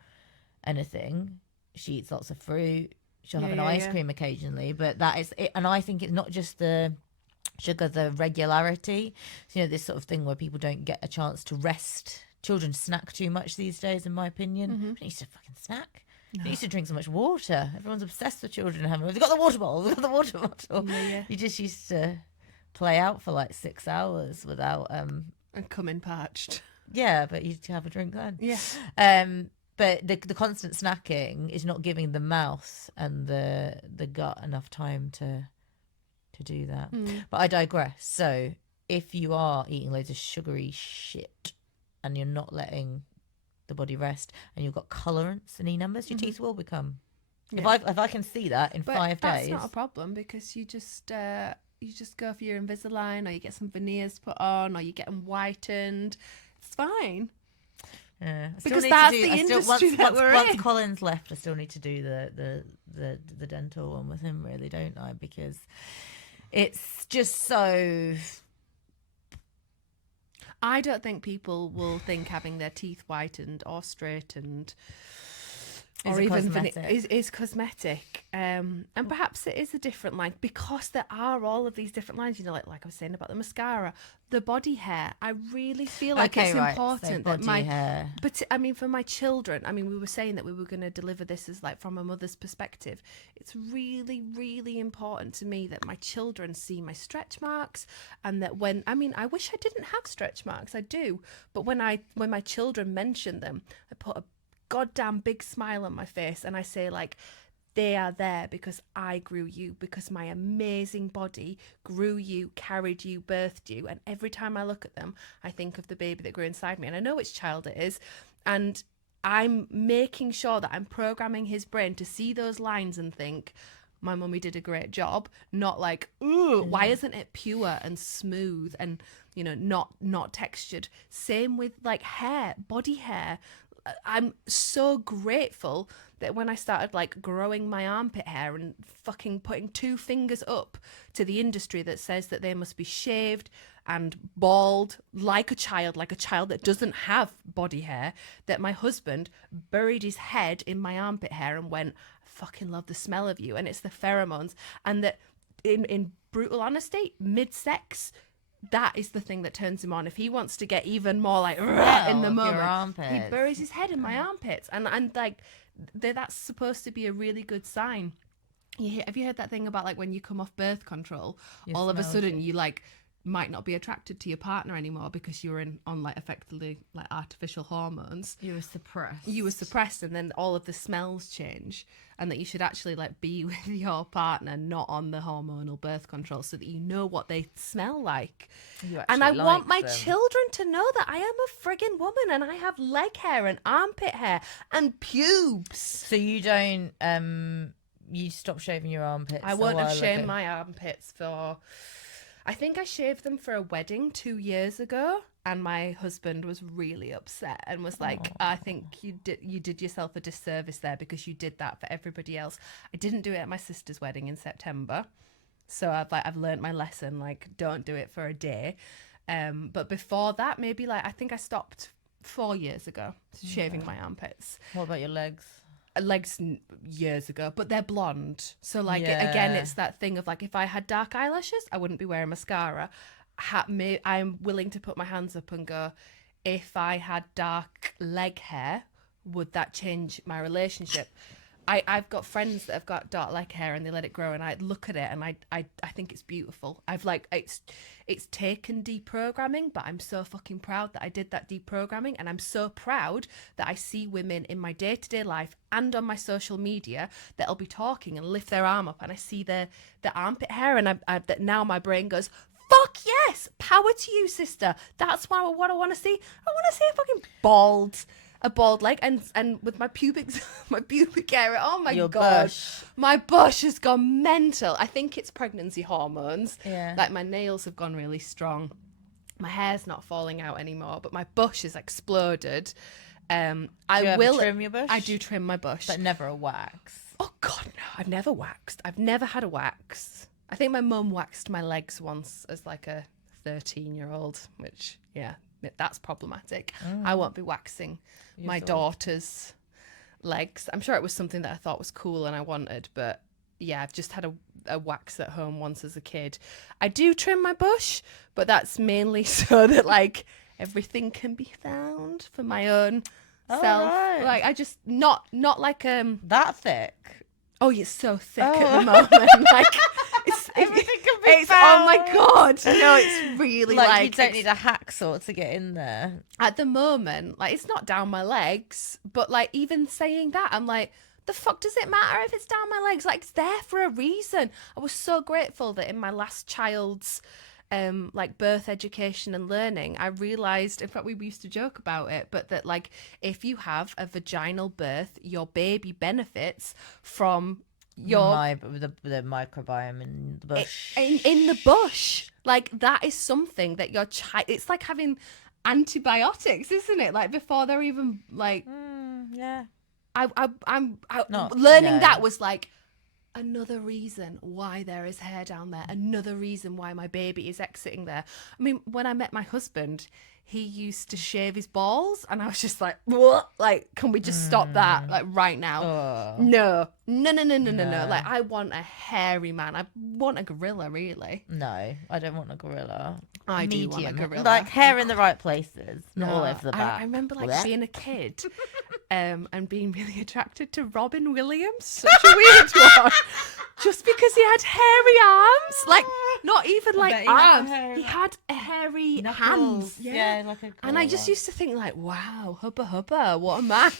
anything. She eats lots of fruit. She'll have an ice cream occasionally, but that is it. And I think it's not just the sugar, the regularity. So, this sort of thing where people don't get a chance to rest. Children snack too much these days, in my opinion. They used to fucking snack. No. They used to drink so much water. Everyone's obsessed with children having. They've got the water bottle. They've got the water bottle. Yeah. You just used to play out for like 6 hours without and coming parched. Yeah, but you have a drink then. Yeah. But the constant snacking is not giving the mouth and the gut enough time to do that. But I digress. So if you are eating loads of sugary shit and you're not letting the body rest, and you've got colorants and E numbers, your teeth will become. Yeah. If I can see that in 5 days, that's not a problem, because you just go for your Invisalign, or you get some veneers put on, or you get them whitened. It's fine. Yeah, because that's the industry that we're in. Once Colin's left, I still need to do the dental one with him, really, don't I? Because it's just so. I don't think people will think having their teeth whitened or straightened or even is cosmetic. And perhaps it is a different line, because there are all of these different lines, like I was saying about the mascara, the body hair. I really feel like it's important that my hair. But I mean, for my children, we were saying that we were going to deliver this as like from a mother's perspective. It's really, really important to me that my children see my stretch marks, and that I wish I didn't have stretch marks. I do, but when my children mention them, I put a goddamn big smile on my face, and I say, like, they are there because I grew you, because my amazing body grew you, carried you, birthed you, and every time I look at them, I think of the baby that grew inside me, and I know which child it is, and I'm making sure that I'm programming his brain to see those lines and think, my mummy did a great job, not like, ooh, why isn't it pure and smooth and, not textured. Same with like hair, body hair. I'm so grateful that when I started like growing my armpit hair and fucking putting 2 fingers up to the industry that says that they must be shaved and bald like a child that doesn't have body hair, that my husband buried his head in my armpit hair and went, I fucking love the smell of you, and it's the pheromones, and that in brutal honesty, mid-sex, that is the thing that turns him on. If he wants to get even more like in the moment, he buries his head in my armpits, and like that's supposed to be a really good sign. Have you heard that thing about like when you come off birth control, all of a sudden you like might not be attracted to your partner anymore because you were on like effectively like artificial hormones. You were suppressed. And then all of the smells change, and that you should actually like be with your partner not on the hormonal birth control, so that you know what they smell like. And I want my children to know that I am a friggin' woman, and I have leg hair and armpit hair and pubes. So you don't you stop shaving your armpits? I won't have shaved my armpits for, I think I shaved them for a wedding 2 years ago, and my husband was really upset and was like, I think you did yourself a disservice there because you did that for everybody else. I didn't do it at my sister's wedding in September. So I've learned my lesson, like, don't do it for a day. But before that, maybe like, I think I stopped 4 years ago shaving my armpits. What about your legs? Legs years ago, but they're blonde. So like, again, it's that thing of like, if I had dark eyelashes, I wouldn't be wearing mascara. I'm willing to put my hands up and go, if I had dark leg hair, would that change my relationship? I've got friends that have got dark leg hair and they let it grow, and I look at it and I think it's beautiful. I've like, it's taken deprogramming, but I'm so fucking proud that I did that deprogramming, and I'm so proud that I see women in my day-to-day life and on my social media that'll be talking and lift their arm up, and I see the armpit hair, and that now my brain goes, fuck yes, power to you, sister. That's what I want to see. I want to see a fucking bald leg, and with my pubic area. Oh my God, bush. My bush has gone mental. I think it's pregnancy hormones. Yeah, like my nails have gone really strong. My hair's not falling out anymore, but my bush has exploded. Do you ever trim your bush? I do trim my bush, but never a wax. Oh God, no! I've never waxed. I've never had a wax. I think my mum waxed my legs once as like a 13-year-old, which that's problematic. I won't be waxing my daughter's legs. I'm sure it was something that I thought was cool and I wanted, but yeah, I've just had a wax at home once as a kid. I do trim my bush, but that's mainly so that like everything can be found for my own self. Right. Like I just not like that thick. Oh, you're so thick at the moment. Like everything can be found. Oh my God, no, it's really like you don't need a hacksaw to get in there. At the moment, like it's not down my legs, but like even saying that, I'm like, the fuck does it matter if it's down my legs? Like it's there for a reason. I was so grateful that in my last child's like birth education and learning, I realized, in fact we used to joke about it, but that like if you have a vaginal birth, your baby benefits from the microbiome in the bush. In the bush, like that is something that your child. It's like having antibiotics, isn't it? Like before they're even like. Yeah. I'm learning that was like another reason why there is hair down there. Another reason why my baby is exiting there. I mean, when I met my husband, he used to shave his balls, and I was just like, what? Like, can we just stop that? Like, right now? No. Like, I want a hairy man. I want a gorilla, really. No, I don't want a gorilla. I do want a gorilla. Like, hair in the right places, not all over the back. I remember, like, being a kid and being really attracted to Robin Williams. Such a weird one. Just because he had hairy arms. Like, not even, like, arms. He had hairy hands. Yeah, like a and I just used to think, like, wow, hubba, what a man.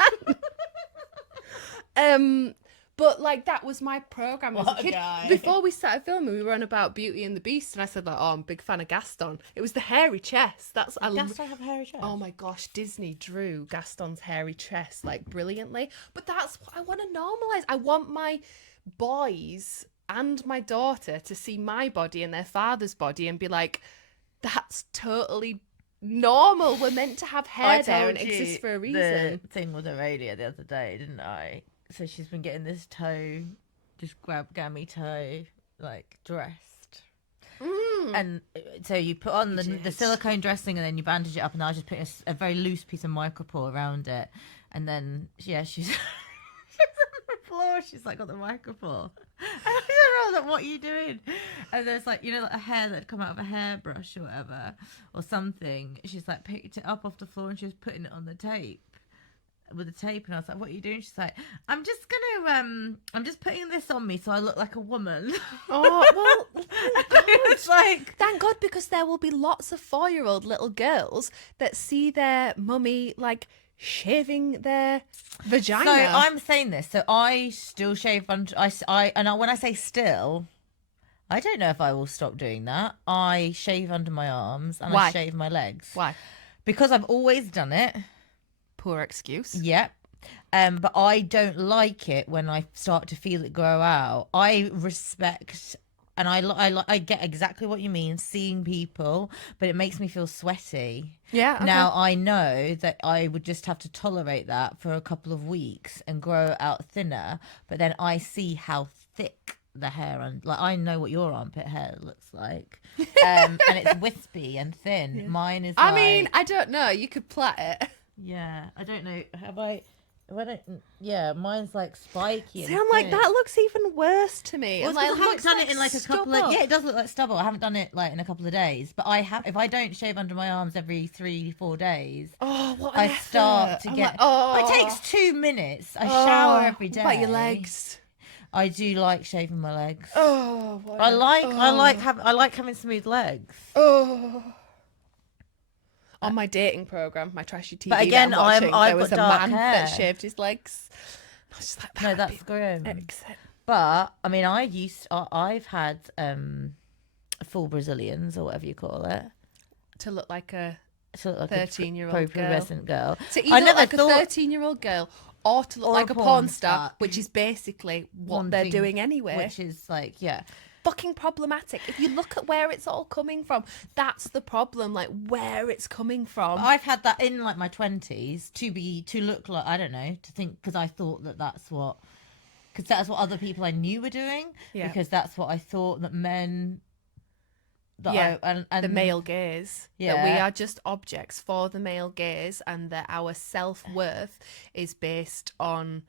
But like that was my program as a kid. Before we started filming, we were on about Beauty and the Beast, and I said like, "Oh, I'm a big fan of Gaston." It was the hairy chest. Gaston have a hairy chest. Oh my gosh, Disney drew Gaston's hairy chest like brilliantly. But that's what I want to normalize. I want my boys and my daughter to see my body and their father's body and be like, "That's totally normal. We're meant to have hair there and it exists for a reason." The thing with Aurelia the other day, didn't I? So she's been getting this toe, just gammy toe, like dressed. And so you put on the silicone dressing and then you bandage it up, and I was just putting a very loose piece of micropore around it. And then, yeah, she's on the floor. She's like got the micropore. And I don't know, like, what are you doing? And there's like, you know, like a hair that had come out of a hairbrush or whatever, or something. She's like picked it up off the floor and she was putting it on the tape. with the tape, and I was like, "What are you doing?" She's like, I'm just putting this on me so I look like a woman." Oh, well, It's like, thank God, because there will be lots of 4-year-old little girls that see their mummy like shaving their vagina. so I'm saying this. So I still shave under. When I say still, I don't know if I will stop doing that. I shave under my arms and Why? I shave my legs. Why? Because I've always done it. Poor excuse. Yep. But I don't like it when I start to feel it grow out. I respect, and I get exactly what you mean, seeing people, but it makes me feel sweaty. Yeah. Okay. Now I know that I would just have to tolerate that for a couple of weeks and grow out thinner, but then I see how thick the hair, and like I know what your armpit hair looks like, and it's wispy and thin. Yeah. Mine is. I mean, I don't know. You could plait it. Yeah, I don't know. Have I? If I don't. Yeah, mine's like spiky. See, and I'm like, thick. that looks even worse to me. Well, I'm it's 'cause like, I haven't looks done like it in like a couple of. stubble. Yeah, it does look like stubble. I haven't done it like in a couple of days, but I have. If I don't shave under my arms every 3-4 days, Oh, what an I effort. start to I'm get. like, oh. It takes 2 minutes. I shower every day. What about your legs? I do like shaving my legs. Oh, what I an- like having smooth legs. Oh. On my dating program, my trashy TV, But again, that I'm watching, I've there was got a dark man hair. that shaved his legs. I was just like, that No, would that's be grim. excellent. But I mean, I've had full Brazilians or whatever you call it, To look like a to look like 13-year-old girl. prepubescent girl. To I either look never like thought- a 13-year-old girl or to look Or like a a porn porn star, star. which is basically what One they're thing, doing anyway. Which is like, yeah. Fucking problematic. If you look at where it's all coming from, that's the problem. Like where it's coming from. I've had that in like my 20s to look like, I don't know, to think, because I thought that's what other people I knew were doing. Yeah. Because that's what I thought that men. Yeah, and the male gaze. Yeah. That we are just objects for the male gaze, and that our self-worth is based on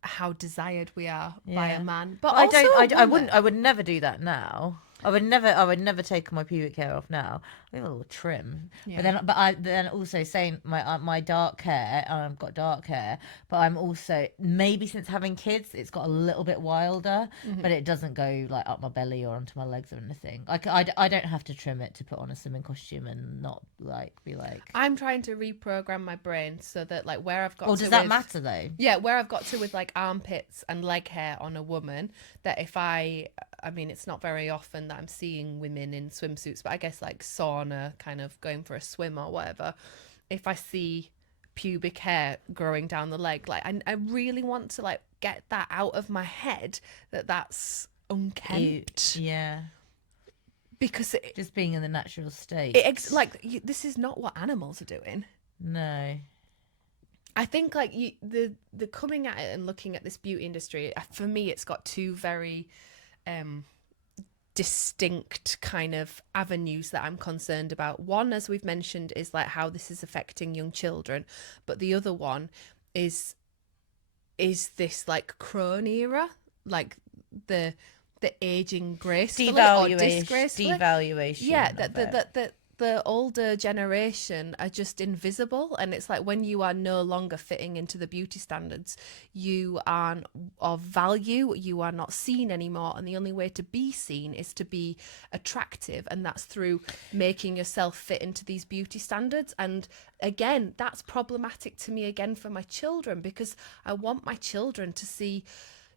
how desired we are by Yeah. a man. But I also don't. a I woman. would never do that now. I would never take my pubic hair off now. I have a little trim, Yeah. but then also saying my dark hair. I've got dark hair, but I'm also, maybe since having kids, it's got a little bit wilder, but it doesn't go like up my belly or onto my legs or anything. I don't have to trim it to put on a swimming costume and not like be like. I'm trying to reprogram my brain so that like where I've got Well, to does that with- matter though? Yeah, where I've got to with like armpits and leg hair on a woman, that if I mean, it's not very often that I'm seeing women in swimsuits, but I guess like sauna, kind of going for a swim or whatever. If I see pubic hair growing down the leg, like I really want to like get that out of my head that that's unkempt. Yeah, Because just being in the natural state. this is not what animals are doing. No. I think like the coming at it and looking at this beauty industry, for me, it's got two very distinct kind of avenues that I'm concerned about. One, as we've mentioned, is like how this is affecting young children, but the other one is this like crone era, like the aging gracefully or disgracefully. Devaluation. Yeah, of that it. the older generation are just invisible, and it's like when you are no longer fitting into the beauty standards, you aren't of value, you are not seen anymore, and the only way to be seen is to be attractive, and that's through making yourself fit into these beauty standards. And again, that's problematic to me again for my children, because I want my children to see,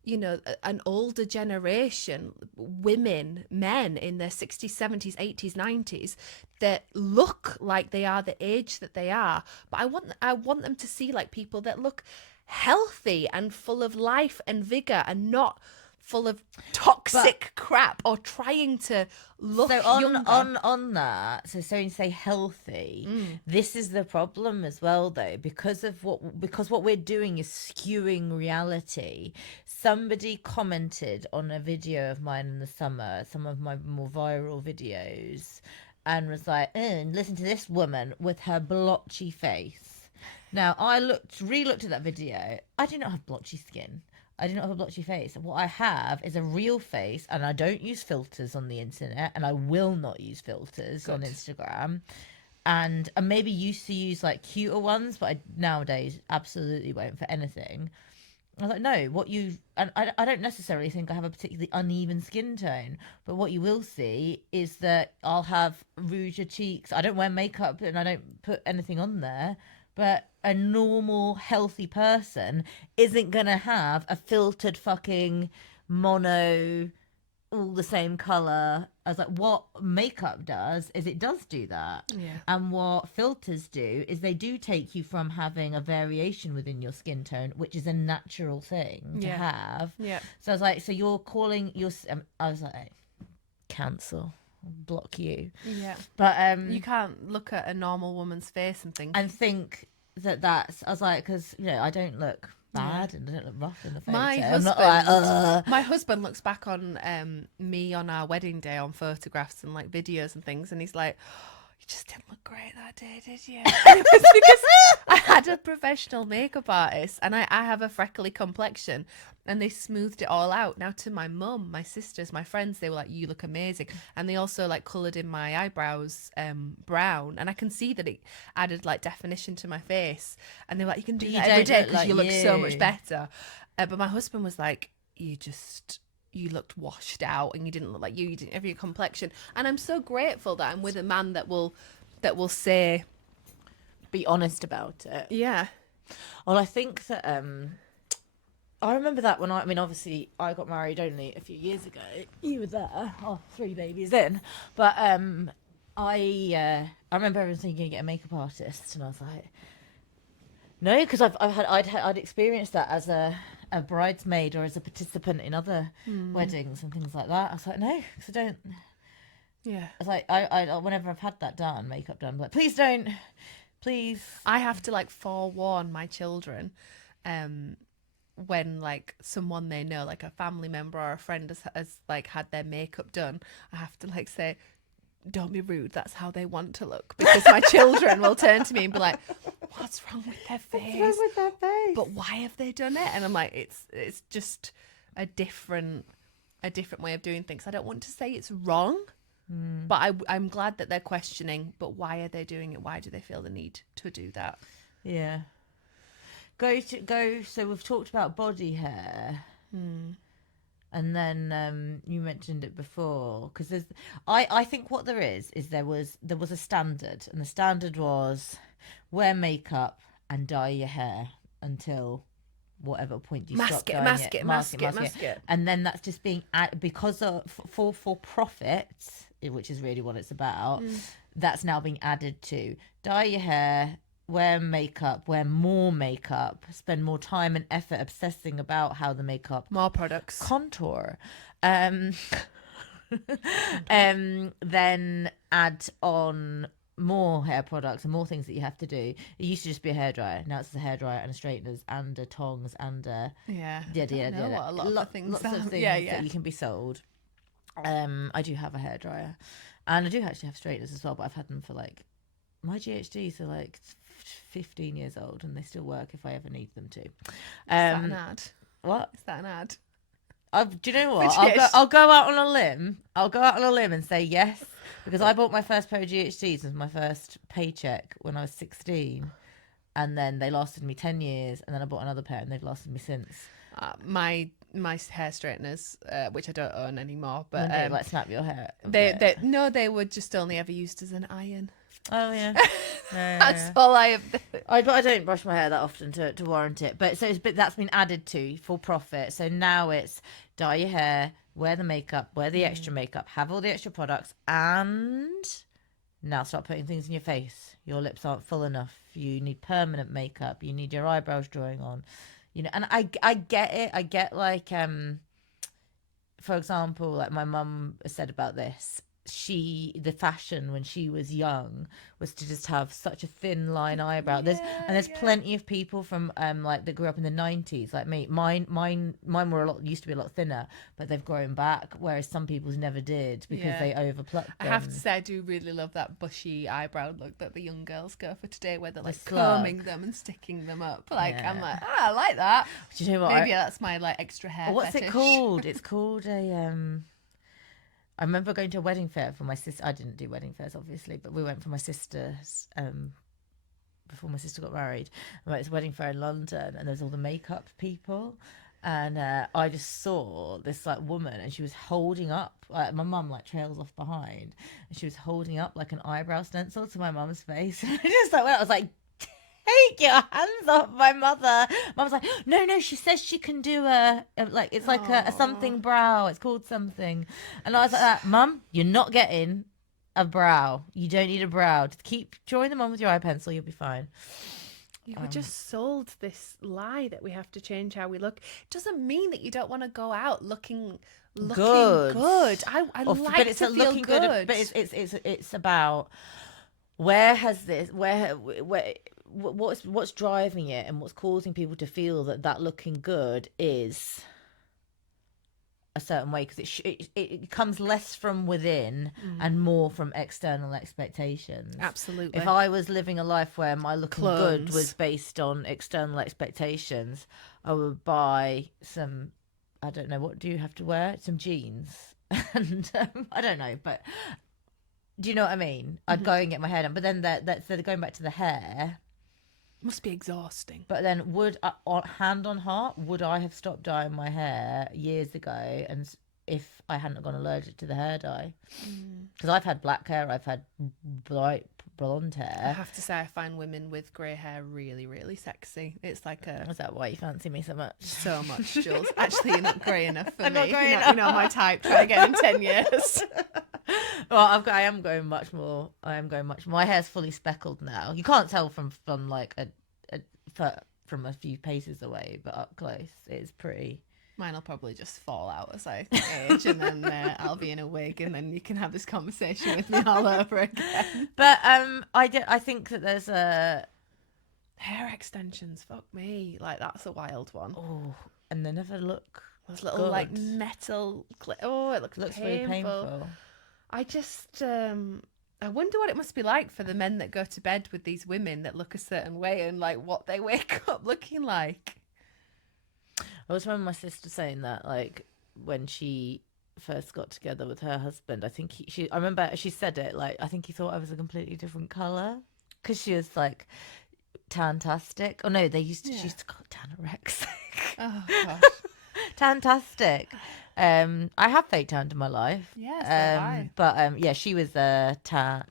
you know, an older generation, women, men in their 60s, 70s, 80s, 90s, that look like they are the age that they are. But I want them to see like people that look healthy and full of life and vigor, and not full of toxic crap or trying to look younger. on that, so when you say healthy, this is the problem as well though, because what we're doing is skewing reality. Somebody commented on a video of mine in the summer, some of my more viral videos, and was like, listen to this woman with her blotchy face. Now I re-looked at that video. I do not have blotchy skin. I do not have a blotchy face. What I have is a real face, and I don't use filters on the internet, and I will not use filters on Instagram. and maybe used to use like cuter ones, but I nowadays absolutely won't for anything. I was like, no, and I don't necessarily think I have a particularly uneven skin tone, but what you will see is that I'll have rouge of cheeks. I don't wear makeup and I don't put anything on there, but a normal, healthy person isn't going to have a filtered fucking mono, all the same color. I was like, what makeup does is it does do that. Yeah. And what filters do is they do take you from having a variation within your skin tone, which is a natural thing to have. Yeah. So I was like, so you're calling your, I was like, cancel, block you. Yeah. But you can't look at a normal woman's face and think that's, I was like, because, you know, I don't look bad and I don't look rough in the face. My husband looks back on me on our wedding day on photographs and like videos and things, and he's like, you just didn't look great that day, did you? And it was because I had a professional makeup artist, and I have a freckly complexion, and they smoothed it all out. Now, to my mum, my sisters, my friends, they were like, you look amazing. And they also like coloured in my eyebrows brown, and I can see that it added like definition to my face. And they were like, you can do that every day because you look so much better. But my husband was like, you looked washed out, and you didn't look like you didn't have your complexion. And I'm so grateful that I'm with a man that will say, be honest about it. yeah. Well, I think that I remember that when I mean, obviously, I got married only a few years ago. You were there, 3 babies in. But I remember everyone thinking you get a makeup artist, and I was like, no, because I'd experienced that as a bridesmaid or as a participant in other weddings and things like that. I was like, no, because I don't. Yeah. I was like, I whenever I've had that makeup done, I'm like, please don't, please. I have to like forewarn my children, when like someone they know, like a family member or a friend has like had their makeup done. I have to like say, don't be rude, that's how they want to look, because my children will turn to me and be like, what's wrong with their face? What's wrong with their face? But why have they done it? And I'm like, it's just a different way of doing things. I don't want to say it's wrong, but I'm glad that they're questioning, but why are they doing it? Why do they feel the need to do that? Yeah. So we've talked about body hair. And then you mentioned it before, because there's, I think what there is there was a standard, and the standard was wear makeup and dye your hair until whatever point you stop dyeing it. Mask it. And then that's just being because of for profit, which is really what it's about. That's now being added to dye your hair, wear makeup, wear more makeup, spend more time and effort obsessing about how the makeup more products contour, then add on more hair products and more things that you have to do. It used to just be a hairdryer. Now it's a hairdryer and a straighteners and a tongs and a lots of things that you can be sold. I do have a hairdryer, and I do actually have straighteners as well, but I've had them for like, my GHDs are like 15 years old and they still work if I ever need them to. Is that an ad? What? Is that an ad? Do you know what? I'll go out on a limb. I'll go out on a limb and say yes, because I bought my first pair of GHDs as my first paycheck when I was 16, and then they lasted me 10 years, and then I bought another pair and they've lasted me since. My hair straighteners, which I don't own anymore, but they like snap your hair. They were just only ever used as an iron. Oh yeah, that's all I have. But I don't brush my hair that often to warrant it. But that's been added to for profit. So now it's dye your hair, wear the makeup, wear the extra makeup, have all the extra products, and now start putting things in your face. Your lips aren't full enough. You need permanent makeup. You need your eyebrows drawing on. You know, and I get it. I get like for example, like my mum said about this. The fashion when she was young was to just have such a thin line eyebrow. There's plenty of people from like that grew up in the 90s like me. Mine were used to be a lot thinner, but they've grown back, whereas some people's never did because they overplucked them. I have to say, I do really love that bushy eyebrow look that the young girls go for today, where they're like combing them and sticking them up. Like I'm like, I like that. Do you know what? Maybe that's my like extra hair. What's fetish. it called? It's called a I remember going to a wedding fair for my sister. I didn't do wedding fairs, obviously, but we went for my sister's before my sister got married. We went to a wedding fair in London, and there was all the makeup people. And I just saw this like woman, and she was holding up. My mum like trails off behind, and she was holding up like an eyebrow stencil to my mum's face. And I just like, when I was like, take your hands off my mother. Mum was like, no, she says she can do like it's like a something brow. It's called something. And I was like, Mum, you're not getting a brow. You don't need a brow. Just keep drawing them on with your eye pencil. You'll be fine. You were just sold this lie that we have to change how we look. It doesn't mean that you don't want to go out looking good. I like but it's to feel looking good. But it's about where what's driving it, and what's causing people to feel that looking good is a certain way, because it comes less from within and more from external expectations. Absolutely. If I was living a life where my looking good was based on external expectations, I would buy some, I don't know, what do you have to wear? Some jeans. And I don't know, but do you know what I mean? I'd go and get my hair done. But then that's going back to the hair. Must be exhausting. But then, hand on heart, would I have stopped dyeing my hair years ago, and if I hadn't gone allergic to the hair dye? Because I've had black hair, I've had bright blonde hair. I have to say, I find women with grey hair really, really sexy. It's like Is that why you fancy me so much? So much, Jules. Actually, you're not grey enough for I'm me. not grey You're not my type. Try again in 10 years. Well, I am going much more. My hair's fully speckled now. You can't tell from like from a few paces away, but up close it's pretty. Mine will probably just fall out as I age, and then I'll be in a wig, and then you can have this conversation with me all over again. But I think that there's a hair extensions. Fuck me, like that's a wild one. Oh, and they never look. Those little good. like metal. It looks painful. Really painful. I just I wonder what it must be like for the men that go to bed with these women that look a certain way, and like what they wake up looking like. I was remember my sister saying that, like, when she first got together with her husband, I think I remember she said it, like, I think he thought I was a completely different colour, because she was like tantastic. Oh no, she used to call it tanorexic. Oh gosh. Tantastic. I have fake tanned in my life. Yeah, so have I. But yeah, she was tan.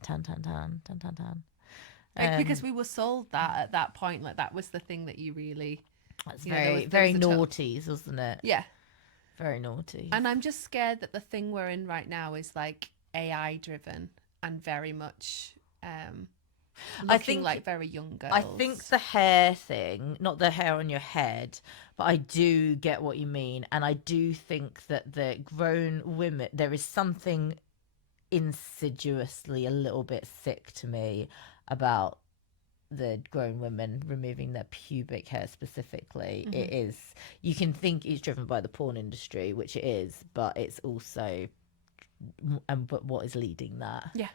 Because we were sold that at that point, like that was the thing that you really. That's very naughty, wasn't it? Yeah, very naughty. And I'm just scared that the thing we're in right now is like AI driven and very much. I think like very young girls. I think the hair thing, not the hair on your head, but I do get what you mean, and I do think that the grown women, there is something insidiously a little bit sick to me about the grown women removing their pubic hair specifically. Mm-hmm. It is, you can think it's driven by the porn industry, which it is, but it's also, but what is leading that? Yeah.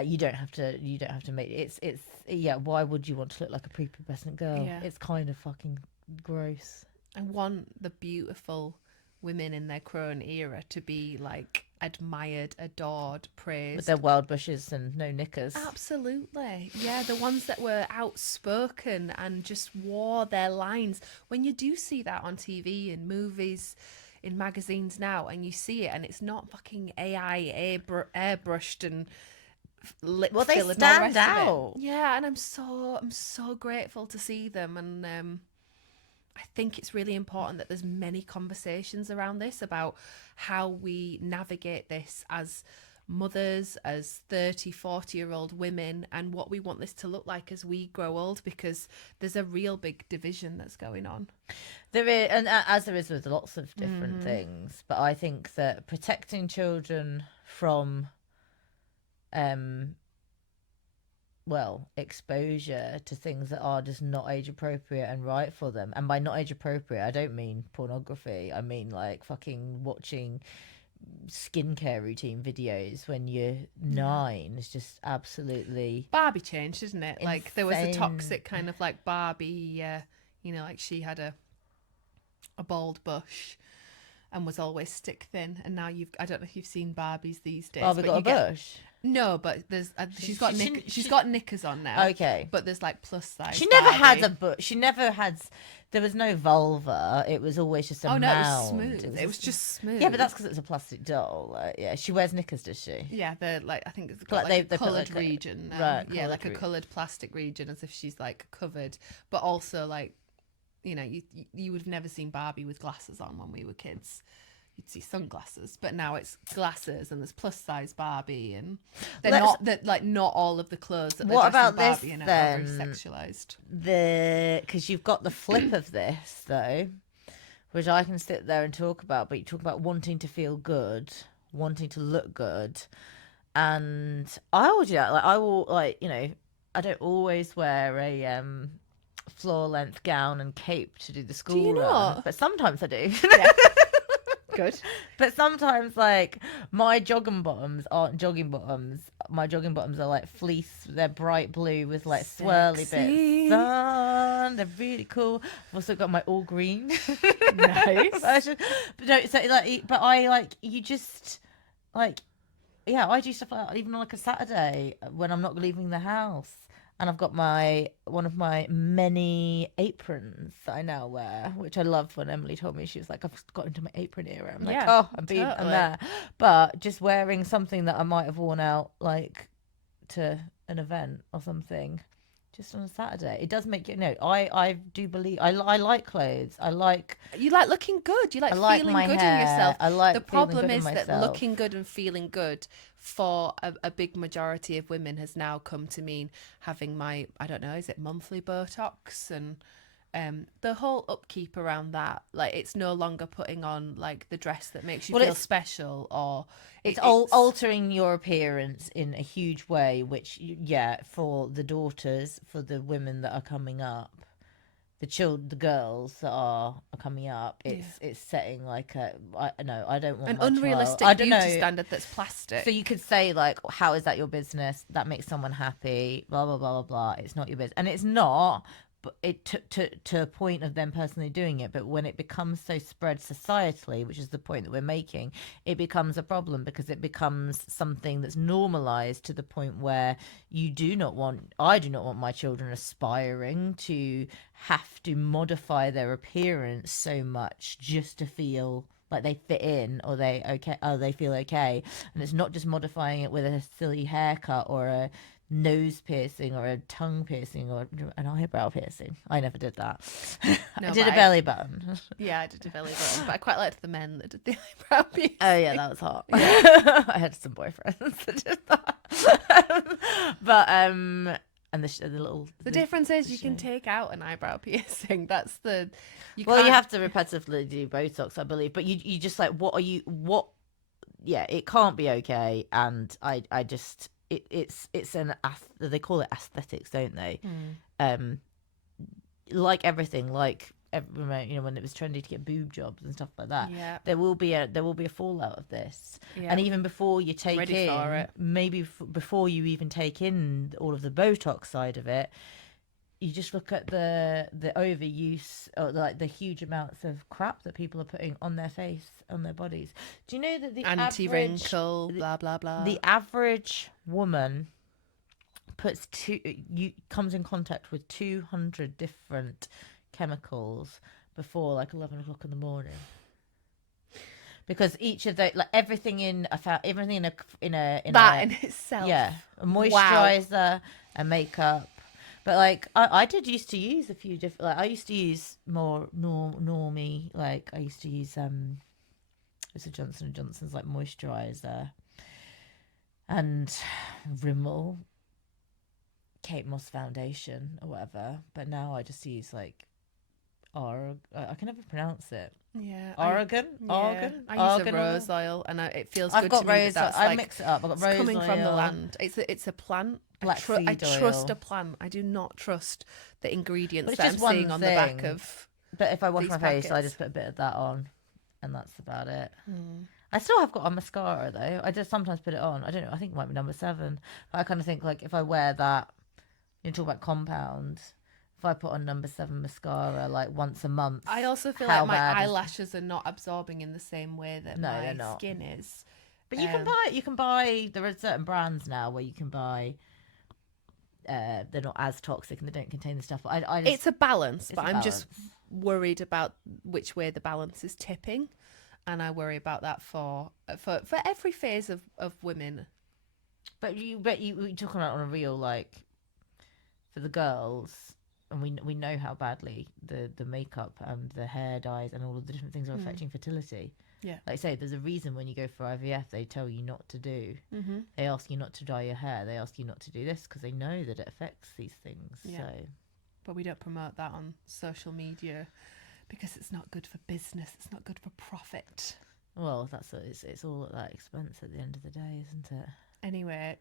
You don't have to make it's yeah, why would you want to look like a prepubescent girl? Yeah. It's kind of fucking gross. I want the beautiful women in their crone era to be like admired, adored, praised. With their wild bushes and no knickers. Absolutely. Yeah, the ones that were outspoken and just wore their lines. When you do see that on TV and movies, in magazines now, and you see it and it's not fucking AI airbrushed and lip well, they fill and stand all the rest of out. it. Yeah, and I'm so grateful to see them, and I think it's really important that there's many conversations around this about how we navigate this as mothers, as 40-year-old women, and what we want this to look like as we grow old, because there's a real big division that's going on. There is, and as there is with lots of different things, but I think that protecting children from exposure to things that are just not age appropriate and right for them, and by not age appropriate I don't mean pornography, I mean like fucking watching skincare routine videos when you're 9 is just absolutely Barbie changed, isn't it? insane. Like there was a toxic kind of like Barbie, like she had a bald bush, and was always stick thin. And now I don't know if you've seen Barbies these days. Barbie got a bush. No, but there's she's got knickers on now. Okay, but there's like plus size. She never Barbie. had a butt. She never had. There was no vulva. It was always just a mound. No, it was smooth. It was just smooth. Yeah, but that's because it's a plastic doll. Like, yeah, she wears knickers, does she? Yeah, they're like, I think it's got like a coloured region. Right. Yeah, like a coloured plastic region, as if she's like covered. But also like, you know, you would have never seen Barbie with glasses on when we were kids. You'd see sunglasses, but now it's glasses, and there's plus size Barbie, and not all of the clothes that they're what dressing about Barbie this in are then? very sexualized. Because you've got the flip of this though, which I can sit there and talk about, but you talk about wanting to feel good, wanting to look good, and I will do that. Like I will, like, you know, I don't always wear a floor length gown and cape to do the school do you run, not? but sometimes I do. Yeah. Good. But sometimes, like, my jogging bottoms aren't jogging bottoms. My jogging bottoms are like fleece. They're bright blue with like swirly bits. They're really cool. I've also got my all green. Nice. version. But no, so like, but I like, you just like, yeah, I do stuff like that even on like a Saturday when I'm not leaving the house. And I've got one of my many aprons that I now wear, which I loved when Emily told me. She was like, I've got into my apron era. I'm like, I'm there. But just wearing something that I might have worn out like to an event or something, just on a Saturday, it does make you know. I do believe I like clothes. You like looking good. You like feeling my good hair. in yourself. I like the problem is that looking good and feeling good for a big majority of women has now come to mean having my, I don't know, is it monthly Botox, and the whole upkeep around that. Like, it's no longer putting on like the dress that makes you feel special, or it's altering your appearance in a huge way, which for the daughters, for the women that are coming up, the girls that are coming up, it's setting like I don't want an my unrealistic beauty standard that's plastic. So you could say like, how is that your business? That makes someone happy, blah blah blah blah blah. It's not your business, and it's not. But it to a point of them personally doing it. But when it becomes so spread societally, which is the point that we're making, it becomes a problem, because it becomes something that's normalized to the point where I do not want my children aspiring to have to modify their appearance so much just to feel like they fit in, or they feel okay. And it's not just modifying it with a silly haircut or a nose piercing or a tongue piercing or an eyebrow piercing. I never did that. I did a belly button. Yeah, I did a belly button, but I quite liked the men that did the eyebrow piercing. Oh yeah, that was hot. Yeah. I had some boyfriends that did that. But and the difference is you can take out an eyebrow piercing. That's the you have to repetitively do Botox, I believe. But you just like, yeah, it can't be okay. And I just it's they call it aesthetics, don't they? Like everything, like you know, when it was trendy to get boob jobs and stuff like that, there will be a fallout of this. And even before you take before you even take in all of the Botox side of it, you just look at the overuse, or like the huge amounts of crap that people are putting on their face, on their bodies. Do you know that the anti-wrinkle, blah blah blah, the average woman comes in contact with 200 different chemicals before like 11 o'clock in the morning? Because each of those, like everything in itself, a moisturizer, a makeup. But like I did used to use a few different. Like I used to use more normie. Like I used to use it's a Johnson & Johnson's like moisturizer, and Rimmel, Kate Moss foundation or whatever. But now I just use like I can never pronounce it. Yeah, Argan. I use a rose oil, and it feels I've good got to me. rose. That's I like, mix it up. I've got rose coming oil. from the land. It's a plant. I trust a plant. I do not trust the ingredients that I'm one seeing on the back of. But if I wash my packets. face, I just put a bit of that on, and that's about it. I still have got a mascara though. I just sometimes put it on. I don't know. I think it might be number 7. But I kind of think like if I wear that, you talk about compound. if I put on number 7 mascara like once a month. I also feel how like my bad is it? eyelashes are not absorbing in the same way that No, they're my not. skin is. But you can buy. There are certain brands now where you can buy. They're not as toxic and they don't contain the stuff. It's a balance, it's but a I'm just balance. worried about which way the balance is tipping, and I worry about that for every phase of women. But you talking about on a real, like, for the girls, and we know how badly the makeup and the hair dyes and all of the different things are affecting fertility. Yeah. Like I say, there's a reason when you go for IVF, they tell you not to do. Mm-hmm. They ask you not to dye your hair. They ask you not to do this because they know that it affects these things. Yeah. So, But we don't promote that on social media because it's not good for business. It's not good for profit. well, it's all at that expense at the end of the day, isn't it? Anyway,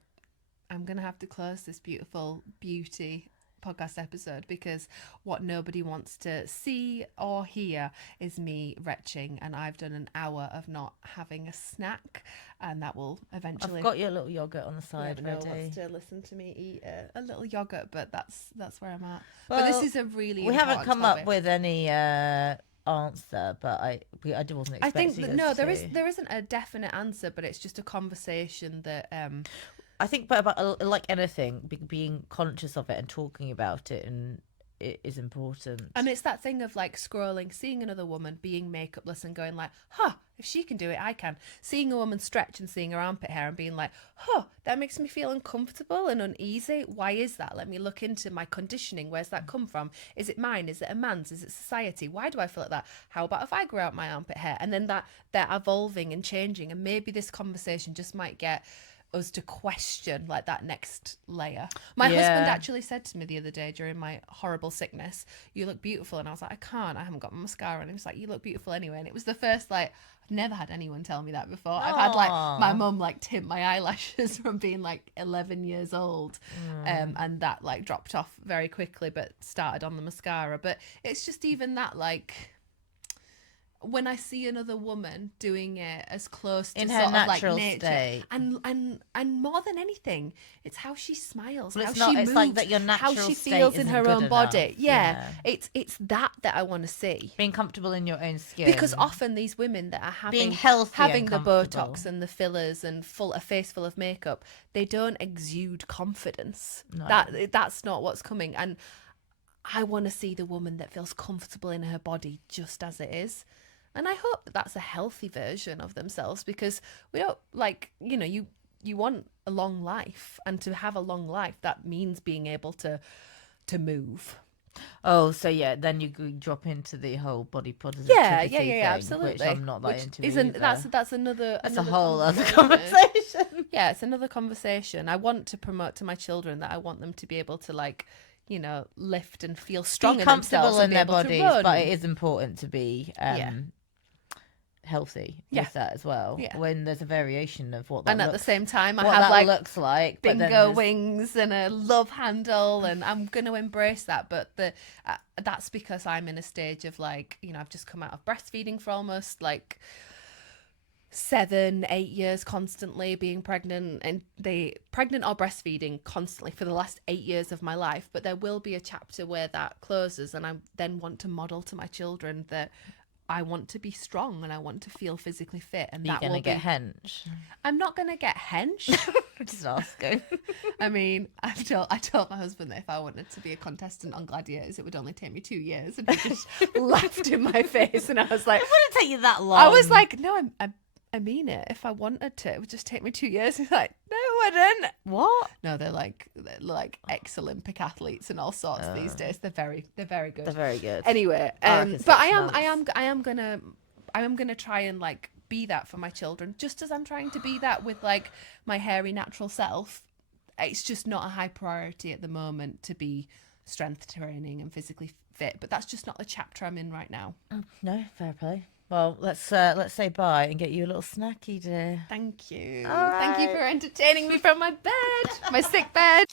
I'm going to have to close this beautiful beauty podcast episode because what nobody wants to see or hear is me retching, and I've done an hour of not having a snack, and that will eventually... I've got your little yogurt on the side no one ready. wants to listen to me eat a little yogurt, but that's where I'm at. Well, but this is a really we haven't important come topic. up with any answer, but I wasn't I expecting think that, us no, to. there isn't a definite answer, but it's just a conversation that I think, but about like anything, being conscious of it and talking about it, and it is important. and it's that thing of like scrolling, seeing another woman being makeupless and going like, huh, if she can do it, I can. Seeing a woman stretch and seeing her armpit hair and being like, huh, that makes me feel uncomfortable and uneasy. Why is that? Let me look into my conditioning. Where's that come from? Is it mine? Is it a man's? Is it society? Why do I feel like that? How about if I grow out my armpit hair? And then that they're evolving and changing, and maybe this conversation just might get us to question like that next layer. My husband actually said to me the other day during my horrible sickness, you look beautiful. And I was like, I haven't got my mascara. And he was like, you look beautiful anyway. And it was the first, like, I've never had anyone tell me that before. I've had like my mum like tint my eyelashes from being like 11 years old, and that like dropped off very quickly, but started on the mascara. But it's just even that, like, when I see another woman doing it as close to In sort her of like natural nature, state. and more than anything, it's how she smiles, Well, how it's not- she it's moves, like that your how natural she state feels in isn't her good own body. enough. Yeah, Yeah. it's that I want to see. Being comfortable in your own skin. Because often these women that are Being having healthy having and the comfortable. Botox and the fillers and a face full of makeup, they don't exude confidence. No. That's not what's coming. And I want to see the woman that feels comfortable in her body just as it is. And I hope that that's a healthy version of themselves, because we don't, like, you want a long life, and to have a long life, that means being able to move. Oh, so yeah, then you drop into the whole body positivity thing, absolutely. which I'm not that into isn't either. that's another That's another a whole other conversation. conversation. Yeah, it's another conversation. I want to promote to my children that I want them to be able to, like, lift and feel strong Be in themselves comfortable and in be their able to bodies, run. but it is important to be Yeah. healthy Yeah. with that as well. Yeah. When there's a variation of what that And at the looks, same time, I what have that like looks like. But then bingo there's- wings and a love handle, and I'm going to embrace that. But that's because I'm in a stage of, like, I've just come out of breastfeeding for almost like 7-8 years, constantly being pregnant, and pregnant or breastfeeding constantly for the last 8 years of my life. But there will be a chapter where that closes, and I then want to model to my children that I want to be strong and I want to feel physically fit, and You're that gonna will get be. hench. I'm not gonna get hench. Just asking. I mean, I told my husband that if I wanted to be a contestant on Gladiators, it would only take me 2 years, and he just laughed in my face, and I was like, It wouldn't take you that long. I was like, no, I mean it. If I wanted to, it would just take me 2 years. He's like, no, it wouldn't. what? No, they're like ex-Olympic athletes and all sorts these days. They're very good. They're very good. Anyway, I reckon but 6 months. I am gonna try and, like, be that for my children, just as I'm trying to be that with, like, my hairy natural self. It's just not a high priority at the moment to be strength training and physically fit, but that's just not the chapter I'm in right now. No, fair play. Well, let's say bye and get you a little snacky, dear. Thank you. All Thank you right. for entertaining me from my bed, my sick bed.